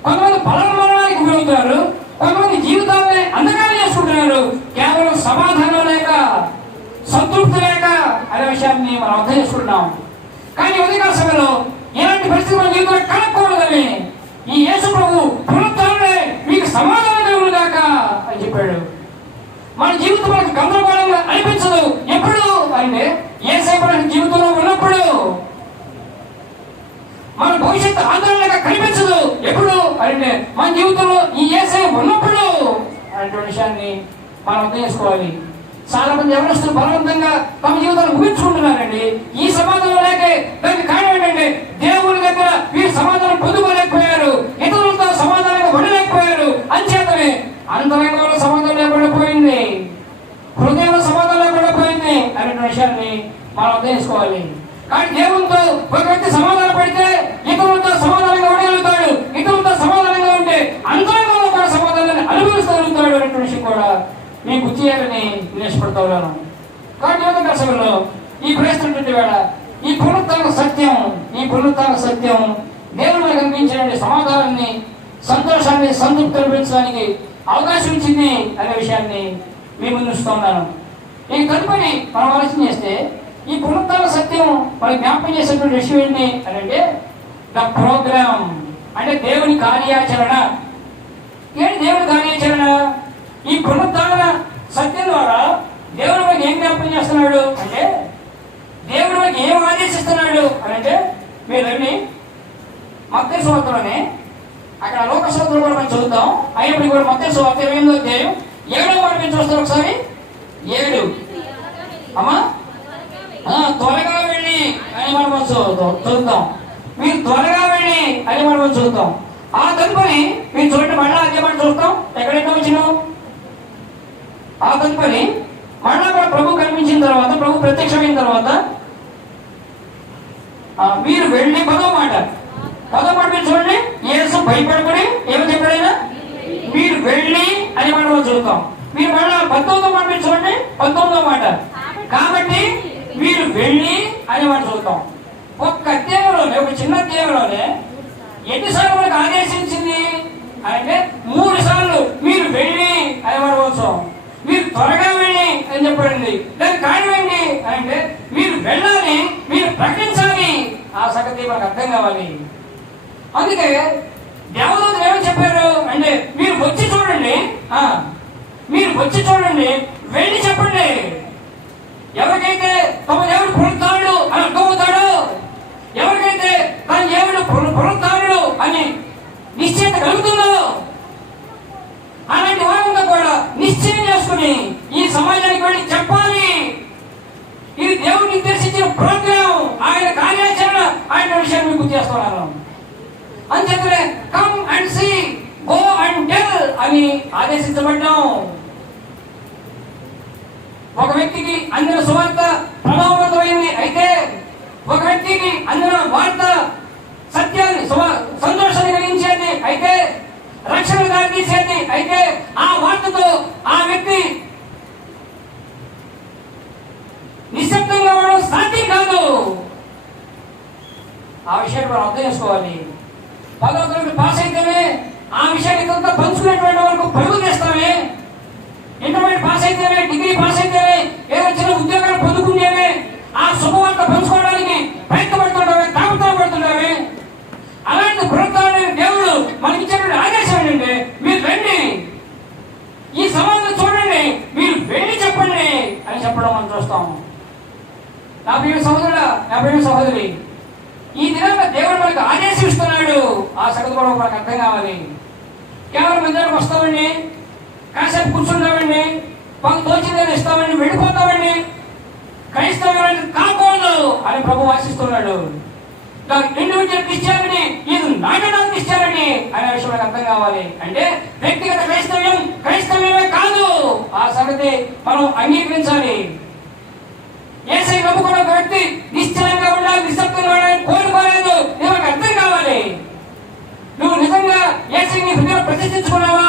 కొంతమంది పలనమరణానికి గురవుతున్నారు, కొంతమంది జీవితాన్ని అంధకారం చేసుకుంటున్నారు. కేవలం సమాధానం లేక, సంతృప్తి లేక అనే విషయాన్ని మనం అర్థం చేసుకుంటున్నాం. కానీ ఉదయకాల సమయంలో ఇలాంటి పరిస్థితి మన జీవితంలో కలగకూడదని ఈ యేసు ప్రభు పునరుత్థానుడే మీకు సమాధానం కలుగును గాక అని చెప్పాడు. మన జీవితం మనకు గందరగోళంగా అనిపించదు. ఎప్పుడు అంటే యేసయ్య మన జీవితంలో ఉన్నప్పుడు. మన భవిష్యత్తు ఆందోళనగా కనిపించదు. ఎప్పుడు అంటే మన జీవితంలో ఈ యేసయ్య ఉన్నప్పుడు అనేటువంటి విషయాన్ని మనం అర్థం చేసుకోవాలి. చాలా మంది ఎవరిస్తున్న బలవంతంగా తమ జీవితాన్ని ముగించుకుంటున్నారండి. ఈ సమాధానం లేకే దానికి కారణం ఏంటంటే దేవుని దగ్గర వీరు సమాధానం పొందుకోలేకపోయారు, ఇతరులతో సమాధానంగా ఉండలేకపోయారు. అంచేతనే అంతరంగంలో సమాధానం లేకుండా పోయింది, హృదయంలో సమాధానం లేకుండా పోయింది అనే విషయాన్ని మనం అర్థం చేసుకోవాలి. కానీ దేవునితో ఒక వ్యక్తి సమాధానం పడితే ఇతరులతో సమాధానంగా ఉండగలుగుతాడు, ఇతరులతో సమాధానంగా ఉంటే అంతరంగంలో కూడా సమాధానాన్ని అనుభవిస్తగలుగుతాడు అనే విషయం కూడా మీ గుర్తు చేయాలని ఇష్టపడతా ఉన్నాను. కాబట్టి యువత సమయంలో ఈ ప్రశ్న వేళ ఈ పునరుత్థాన సత్యం దేవుడు మనకు కనిపించిన సమాధానాన్ని సంతోషాన్ని, సంతృప్తిని పెంచడానికి అవకాశం ఇచ్చింది అనే విషయాన్ని మీ ముందు ఉంచుతున్నాను. ఈ కనుకొని మనం ఆలోచన చేస్తే ఈ పునరుత్థాన సత్యం మనకి జ్ఞాపకం చేసేటువంటి విషయం ఏంటి అని అంటే ద ప్రోగ్రామ్, అంటే దేవుని కార్యాచరణ. ఏంటి దేవుని కార్యాచరణ? ఈ పునరుత్థాన సత్యం ద్వారా దేవుడు మనకి ఏం జ్ఞాపకం చేస్తున్నాడు అంటే, దేవుడు మనకి ఏం ఆదేశిస్తున్నాడు అని అంటే, మీరు రండి మత్తయి సువార్తలోనే, అక్కడ లోక సువార్తలు కూడా మనం చదువుతాం, అయినప్పుడు కూడా మత్తయి సువార్త 28వ అధ్యాయం 7వ మాట మీరు చూస్తారు ఒకసారి. 7 అమ్మా, త్వరగా వెళ్ళి అని మనం చదువుతాం. మీరు త్వరగా వెళ్ళి అని మనం చదువుతాం. ఆ తదుపరి మీరు చూడండి, మళ్ళా అదే మాట చూస్తాం. ఎక్కడెక్కడ వచ్చినాం? ఆ తదుపరి మళ్ళా కూడా ప్రభు కనిపించిన తర్వాత, ప్రభు ప్రత్యక్షమైన తర్వాత మీరు వెళ్ళి 10వ మాట మీరు చూడండి. యేసు భయపడకుడి ఏమని చెప్పాడైనా, మీరు వెళ్ళి అని మనం చదువుతాం. మీరు మళ్ళా 19వ మాట మీరు చూడండి, 19వ మాట కాబట్టి మీరు వెళ్ళి అని మనం చదువుతాం. ఒక్క అధ్యాయంలోనే, ఒక చిన్న అధ్యాయంలోనే ఎన్నిసార్లు మనకు ఆదేశించింది అంటే 3 సార్లు మీరు వెళ్ళి అని మనం వచ్చాం. మీరు త్వరగా వెళ్ళి అని చెప్పండి. దానికి కారణం ఏంటి అంటే మీరు వెళ్ళాలి, మీరు ప్రకటించాలి. ఆ సంగతి మనకు అర్థం కావాలి. అందుకే దేవదూతలు ఏమని చెప్పారు అంటే, మీరు వచ్చి చూడండి, మీరు వచ్చి చూడండి, వెళ్ళి చెప్పండి. ఎవరికైతే తమ దేవుడు పునరుత్థానుడు అని అర్థమవుతాడో, ఎవరికైతే తన దేవుడు పునరుత్థానుడు అని నిశ్చయత కలుగుతుందో, అలాంటి వారంతా కూడా నిశ్చయం చేసుకుని ఈ సమాజానికి వెళ్ళి చెప్పాలి. ఇది దేవుడు నిర్దేశించిన ప్రోగ్రాం, ఆయన కార్యాచరణ, ఆయన విషయాన్ని మీకు చేస్తున్నాను. అంచేతనే come and see, go and tell అని ఆదేశించబడ్డాం. ఒక వ్యక్తికి అందిన సువార్త ప్రభావవంతమైంది అయితే, ఒక వ్యక్తికి అందిన వార్త సత్యాన్ని, సంతోషాన్ని కలిగించేది అయితే, రక్షణ దారితీసేది అయితే, ఆ వార్తతో ఆ వ్యక్తి నిశ్శబ్దంగా ఉండడం సాధ్యం కాదు. ఆ విషయాన్ని మనం అర్థం చేసుకోవాలి. 10వ తరగతి పాస్ అయితేనే ఆ విషయాన్ని కొంత పంచుకునేటువంటి వరకు పరుగు చేస్తామే. ఇంటర్మీడియట్ పాస్ అయితేనే, డిగ్రీ పాస్ అయితేనే, ఏదో చిన్న ఉద్యోగాలు పొందుకునేవే, ఆ శుభవార్త పంచుకోవడానికి ప్రయత్నపడుతుండవే, తాపత్రపడుతుండవే. అలాంటి పునరుత్థాన దేవుడు మనకి ఇచ్చినటువంటి ఆదేశం ఏంటంటే, మీరు రండి, ఈ సమాజం చూడండి, మీరు వెళ్ళి చెప్పండి అని చెప్పడం మనం చూస్తాము. నా ప్రియ సహోదరుడా, నా ప్రియ సహోదరి, ఈ దినాన దేవుడు మనకు ఆదేశిస్తున్నాడు. ఆ సంగతి కూడా మనకు అర్థం కావాలి. కేవలం మందిరానికి వస్తామండి, కాసేపు కూర్చుంటామండి, మాకు తోచిందని ఇస్తామండి, వెళ్ళిపోతామండి, క్రైస్తవులు కాకూడదు అని ప్రభు ఆశిస్తున్నాడు. ఇండివిజువల్ క్రిస్టియానిటీ ఇది నాటడానికి క్రిస్టియానిటీ అనే విషయం మనకు అర్థం కావాలి. అంటే వ్యక్తిగత క్రైస్తవ్యమే కాదు. ఆ సంగతి మనం అంగీకరించాలి. యేసై నమ్ముకున్న ఒక వ్యక్తి నిశ్చలంగా ఉండాలి, నిశ్శబ్దంగా ఉండాలని కోరుకోలేదు. ఇది మనకు అర్థం కావాలి. నువ్వు నిజంగా యేసై నీ హృదయంలో ప్రతిష్ఠించుకున్నావా?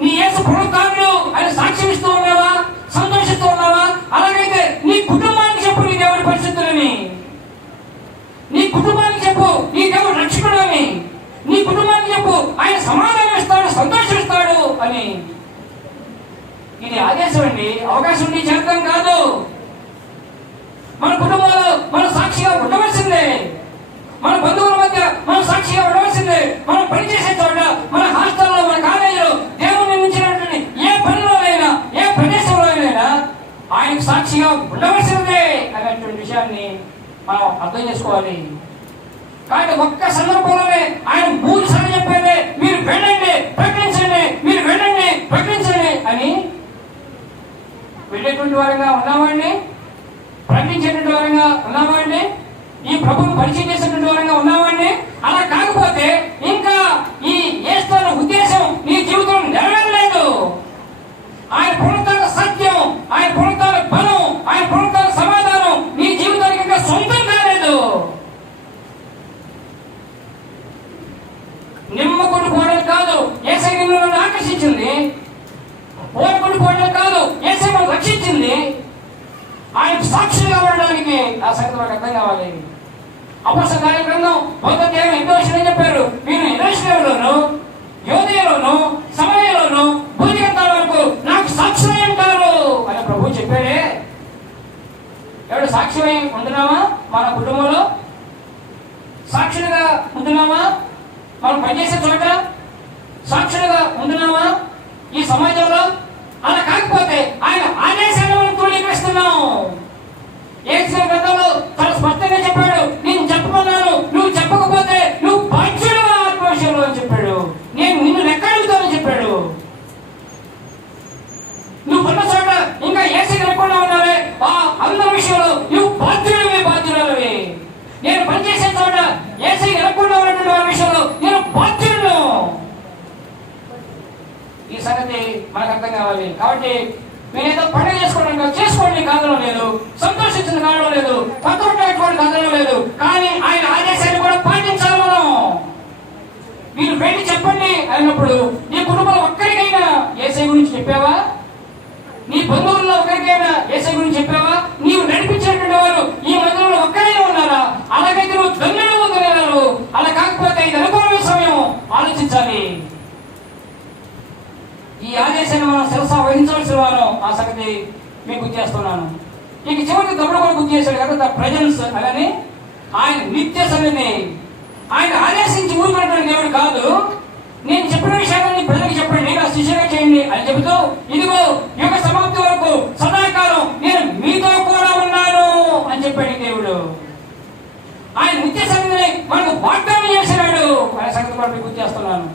నీ యేసు పునరుత్థానుడు అని సాక్ష్యం ఇస్తూ ఉన్నావా? సంతోషిస్తూ ఉన్నావా? అలాగైతే నీ కుటుంబానికి చెప్పు నీ దేవుడి పరిస్థితులని, నీ కుటుంబానికి చెప్పు నీ దేవుడు రక్షకుడు అని, నీ కుటుంబానికి చెప్పు ఆయన సమాధానం ఇస్తాడు, సంతోషిస్తాడు అని. ఇది ఆదేశం అండి, అవకాశం ఉండి చేద్దాం కాదు. మన కుటుంబాలు మన సాక్షిగా ఉండవలసిందే, మన బంధువుల మధ్య మనం సాక్షిగా ఉండవలసిందే. మనం పనిచేసే చోట, మన హాస్టల్లో, మన కాలేజీలో, దేవుడు నిర్మించినటువంటి ఏ పనిలోనైనా, ఏ ప్రదేశంలోనైనా ఆయనకు సాక్షిగా ఉండవలసిందే అనేటువంటి విషయాన్ని మనం అర్థం చేసుకోవాలి. కానీ ఒక్క సందర్భంలోనే ఆయన 3 సార్లు చెప్పేదే, మీరు వెళ్ళండి ప్రకటించండి, మీరు వెళ్ళండి ప్రకటించండి అని. వెళ్ళేటువంటి వారంగా ఉన్నామండి, ప్రకటించేటువంటి వారంగా ఉన్నామండి, ఈ ప్రభువును పరిచయం చేసేటువంటి వారంగా ఉన్నామండి. అలా కాకపోతే ఇంకా ఈ యేసు ఉద్దేశం నీ జీవితం నెరవేరలేదు. ఆయన పునరుత్థాన సత్యం, ఆయన పునరుత్థాన బలం, ఆయన పునరుత్థాన సమాధానం నీ జీవితానికి ఇంకా సొంతం కాలేదు. నిమ్మకుడు పోవడం కాదు యేసయ్య నిన్ను ఆకర్షించింది, ఓర్పుడు పోవడం కాదు యేసయ్య మనం రక్షించింది. ఆయన సాక్షిగా ఉండడానికి ఆ సంగతి మనకు అర్థం కావాలి. అపొస్తలుల కార్యాల గ్రంథం 1వ అధ్యాయం 8వ వచనం చెప్పారు, మీరు యెరూషలేములోను యూదయలోను సమరయలోను భూదిగంతాల వరకు నాకు సాక్షులై ఉంటారు అని ప్రభువు చెప్పాడే. ఎవడు సాక్షిమై ఉంటున్నామా? మన కుటుంబంలో సాక్షులుగా ఉంటున్నామా? మనం పనిచేసే చోట సాక్షులుగా ఉంటున్నామా? ఈ సమాజంలో అలా కాకపోతే ఆయన ఆదేశాలను తృణీకరిస్తున్నాం. యేసు గ్రంథంలో చాలా స్పష్టంగా చెప్పాడు, నేను చెప్పమన్నాను, నువ్వు చెప్పకపోతే నువ్వు బాధ్యుడు ఆత్మ విషయంలో అని చెప్పాడు. నేను నిన్ను లెక్కడుగుతానని చెప్పాడు. నువ్వు ఉన్న చోట ఇంకా ఏసీ లేకుండా ఉన్నావే, ఆ అందరి విషయంలో నువ్వు బాధ్యురాలవే. నేను పనిచేసే చోట ఏసీ లేకుండా ఉన్నటువంటి వారి విషయంలో నేను బాధ్యుడు. ఈ సంగతి మనకు అర్థం కావాలి. కాబట్టి మీరేదో పండుగ చేసుకోండి కాదడం లేదు, సంతోషించిన కాదడం లేదు, కొత్త పెట్టుకోవడం కాదడం లేదు, కానీ ఆయన ఆదేశాన్ని కూడా పాటించాలి. మనం మీరు వెళ్ళి చెప్పండి అన్నప్పుడు నీ కుటుంబంలో ఒక్కరికైనా యేసయ్య గురించి చెప్పావా? నీ బంధువుల్లో ఒకరికైనా యేసయ్య గురించి చెప్పావా? నీవు నడిపించేటువంటి వారు ఈ మందిరంలో ఒక్కరైనా ఉన్నారా? అలాగైతే నువ్వు ధన్యులు పొందగలరు. అలా కాకపోతే ఇది అనుభవమైన సమయం, ఆలోచించాలి. ఈ ఆదేశాన్ని మనం శిరస వహించవలసిన వారు. ఆ సంగతి మీకు గుర్తు చేస్తున్నాను. ఇక చివరికి తమ్ముడు కూడా గుర్తు చేశాడు కదా, ద ప్రెజెన్స్ అలానే ఆయన నిత్య సన్నిధి. ఆయన ఆదేశించి ఊరుకున్నటువంటి దేవుడు కాదు. నేను చెప్పిన విషయాన్ని ప్రజలకు చెప్పండి, నా శిష్యుగా చేయండి అని చెబుతూ, ఇదిగో యుగ సమాప్తి వరకు సదాకాలం నేను మీతో కూడా ఉన్నాను అని చెప్పాడు దేవుడు. ఆయన నిత్య సన్నిధిని మనకు వాగ్దానం చేసినాడు అనే సంగతి కూడా మీకు గుర్తు చేస్తున్నాను.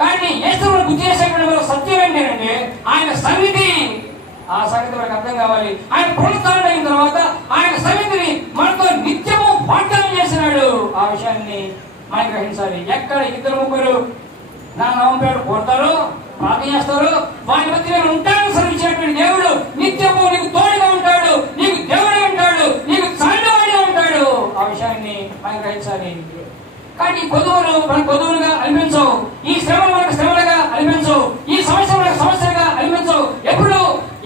కానీ యేసు గుర్తు చేసేటువంటి సత్యం ఏంటంటే ఆయన సన్నిధి. ఆ సంగతి మనకు అర్థం కావాలి. ఆయన పునరుత్థానం అయిన తర్వాత ఆయన సన్నిధిని మనతో నిత్యము వాగ్దానం చేసినాడు. ఆ విషయాన్ని మనం గ్రహించాలి. ఎక్కడ ఇద్దరు ముగ్గురు నా నామం పేరు కోరుతారు, ప్రార్థన చేస్తారు, వారి మధ్య నేను ఉంటాను శ్రమించినటువంటి దేవుడు నిత్యము నీకు తోడుగా ఉంటాడు, నీకు దేవుడే ఉంటాడు, నీకు చాలువాడిగా ఉంటాడు. ఆ విషయాన్ని మనం గ్రహించాలి. కానీ ఈ కొదువులు మనకు కొదువులుగా అనిపించవు, ఈ శ్రమలు మనకు శ్రమలుగా అనిపించవు, ఈ సమస్యలు మనకు సమస్యలుగా అనిపించవు. ఎప్పుడు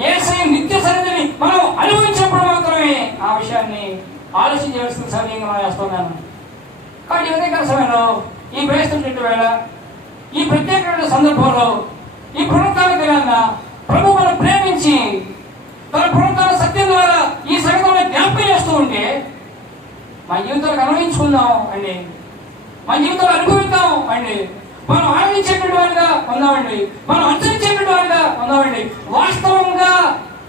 యేసయ్య నిత్య సన్నిధిని మనం అనుభవించినప్పుడు మాత్రమే ఆ విషయాన్ని ఆలోచించవలసిన సమయంగా మనం చేస్తున్నాను. కానీ ఉదయకాల సమయంలో ఈ ప్రవేశించే వేళ, ఈ ప్రత్యేకమైన సందర్భంలో, ఈ పునరుత్థాన దినాన్న ప్రభు మనం ప్రేమించి తన పునరుత్థాన సత్యం ద్వారా ఈ సంగతిని జ్ఞాపకం చేస్తూ ఉంటే మన జీవితాలకు అనుభవించుకుందాం అండి, మన జీవితంలో అనుభవిద్దాం అండి, మనం ఆనందించేటువంటి వారిగా ఉందామండి, మనం అనుసరించేటువంటి వారిగా ఉందామండి. వాస్తవంగా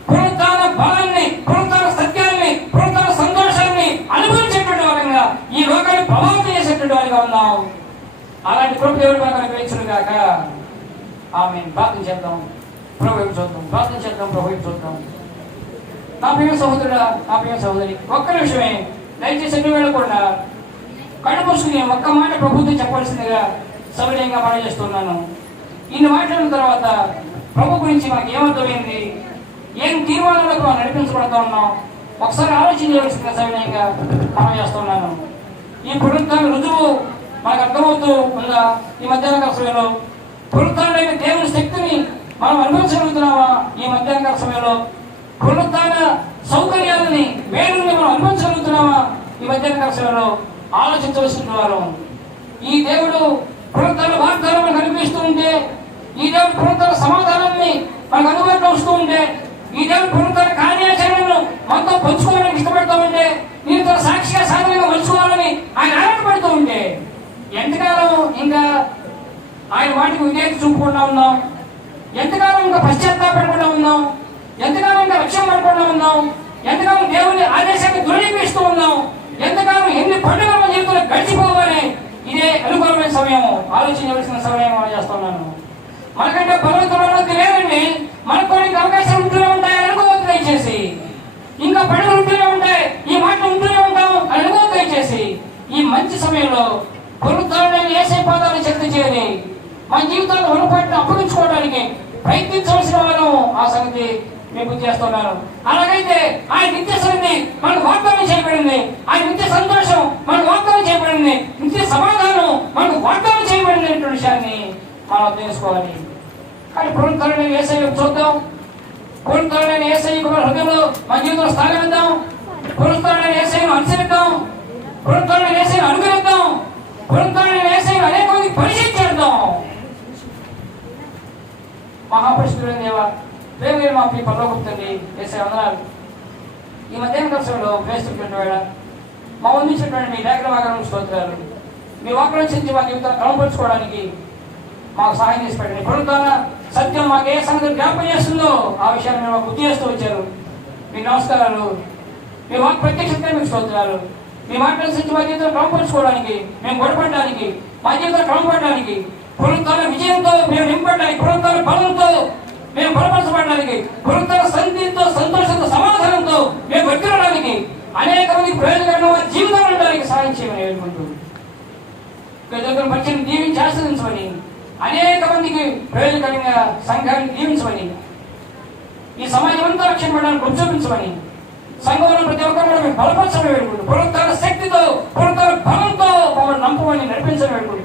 పునరుత్థాన బలాన్ని, పునరుత్థాన సత్యాన్ని, పునరుత్థాన సంతోషాన్ని అనుభవించేటువంటి వారంగా ఈ లోకాన్ని ప్రభావితం చేసేటువంటి వారిగా ఉందాం. అలాంటి కృప దేవుడు మనకు అనుగ్రహించును గాక. ఆమేన్. ప్రార్థన చేద్దాం, ప్రభు వైపు చూద్దాం. ప్రార్థన చేద్దాం, ప్రభు వైపు చూద్దాం. నా ప్రియ సహోదరుడా, నా ప్రియ సహోదరి, ఒక్క నిమిషమే దయచేసి ఎన్ని వెళ్ళకుండా కళ్ళు మూసుకుని ఒక్క మాట ప్రభుత్వం చెప్పవలసిందిగా సవినయంగా మనం చేస్తున్నాను. ఇన్ని మాట్లాడిన తర్వాత ప్రభు గురించి మనకి ఏమర్థమైంది, ఏం తీర్మానాలకు మనం నడిపించబడుతూ ఉన్నాం, ఒకసారి ఆలోచించవలసిందిగా సవినయంగా మనం చేస్తున్నాను. ఈ పునరుత్థాన రుజువు మనకు అర్థమవుతూ ఉందా? ఈ మధ్యాహ్నకాల సమయంలో పునరుత్థానమైన దేవుని శక్తిని మనం అనుభవించగలుగుతున్నామా? ఈ మధ్యాహ్నకాల సమయంలో పునరుత్థాన సౌకర్యాలని, వేరుని మనం అనుభవించగలుగుతున్నామా? ఈ మధ్యాహ్నకాల సమయంలో ఆలోచించవలసిన వారు. ఈ దేవుడు పునరుత్థాన వాగ్దానం మనకు అనిపిస్తూ ఉంటే, ఈ దేవుడు పునరుత్థాన సమాధానాన్ని మనకు అందుబాటులో వస్తూ ఉంటే, ఈ దేవుడు పునరుత్థాన కార్యాచరణను మనతో పంచుకోవడానికి ఇష్టపడుతూ ఉంటే, నేను తన సాక్షిగా సాధనగా మలుచుకోవాలని ఆయన ఆనందపడుతూ ఉంటే, ఎంతకాలం ఇంకా ఆయన వాటికి విధేయత చూపకుండా ఉన్నాం? ఎంతకాలం ఇంకా పశ్చాత్తాపడకుండా ఉన్నాం? ఎంతకాలం ఇంకా లక్ష్యం పడకుండా ఉన్నాం? ఎంతకాలం దేవుని ఆదేశాన్ని దుర్వినియోగిస్తూ ఉన్నాం? ఎంతకాలం ఎన్ని పండుగలు మన జీవితంలో గడిచిపోవాలి? ఇదే అనుకూలమైన సమయం, ఆలోచించవలసిన సమయం మనం చేస్తున్నాను. మనకంటే పర్వతమైనది లేదండి, మనకు కొన్ని అవకాశాలు ఉంటూనే ఉంటాయి అనుకోవద్దు దయచేసి. ఇంకా పండుగలు ఉంటూనే ఉంటాయి, ఈ మాటలు ఉంటూనే ఉంటాం అని అనుకోవద్దు దయచేసి. ఈ మంచి సమయంలో పునరుత్థానమైన యేసయ్య పాదాలు చెంత చేయాలి. మన జీవితంలో రుణపాటును అప్పగించుకోవడానికి ప్రయత్నించవలసిన వారు. ఆ సంగతి మీకు చేస్తున్నాను. అలాగైతే ఆయన నిత్య సన్నిధి మనకు వాగ్దానం చేయబడింది, ఆయన నిత్య సంతోషం మనకు వాగ్దానం చేయబడింది, నిత్య సమాధానం మనకు వాగ్దానం చేయబడింది అనే విషయాన్ని మనం తెలుసుకోవాలి. కానీ పునరుత్థానమైన యేసయ్య చూద్దాం, పునరుత్థానమైన యేసయ్యకు మన హృదయంలో మన జీవితంలో స్థానం ఇద్దాం, పునరుత్థానమైన యేసయ్యను అనుసరిద్దాం. పునరుద్ధరణ యేసయ్యను అనుగ్రహిద్దాం. పునరుద్ధరణ యేసయ్యను అనేక మంది పరిచయం చేద్దాం. మహాపరిశుద్ధుడైన దేవా, ప్రేమ మా పరలోకపు తండ్రి, యేసయ్య వందనాలు. ఈ మధ్యాహ్నం దర్శనంలో వేస్తున్నటువంటి వేళ మా అందించినటువంటి మీ లేఖన భాగాలను స్తోత్రాలు. మీ వాక్యం నుంచి మా జీవితాన్ని క్రమపరుచుకోవడానికి మాకు సహాయం చేసి పెట్టండి. పునరుద్ధరణ సత్యం మాకు ఏ సంగతి జ్ఞాపకం చేస్తుందో ఆ విషయాన్ని మేము మాకు గుర్తు చేస్తూ వచ్చారు. మీకు నమస్కారాలు. మీ వాక్ ప్రత్యక్షంగా మీకు స్తోత్రాలు. మీ మాటల నుంచి మా జీవితం క్రమపరుచుకోవడానికి, మేము గొడవపడడానికి, మా జీవితం క్రమపడడానికి, పునరుద్ధరణ విజయంతో మేము నింపడానికి, పునరుద్ధరణ బలంతో మేము బలపరచబడడానికి, పునరుద్ధరణ సంధితో, సంతోషంతో, సమాధానంతో మేము వర్తిల్లడానికి, అనేక మంది ప్రయోజనకరమైన జీవితం ఉండడానికి సహాయం చేయమని వేడుకుంటూ పరిచయం దీవించి ఆస్వాదించమని, అనేక మందికి ప్రయోజనకరంగా సంఘాన్ని దీవించమని, ఈ సమాజం అంతా రక్షణ పడడానికి చూపించమని, సంఘంలో ప్రతి ఒక్కరు బలపరచమని వేడుకుంటూ, పునరుద్ధరణ శక్తితో, పునరుద్ధరణ బలంతో మమ్మల్ని నమ్మమని నడిపించమని వేడుకుంటూ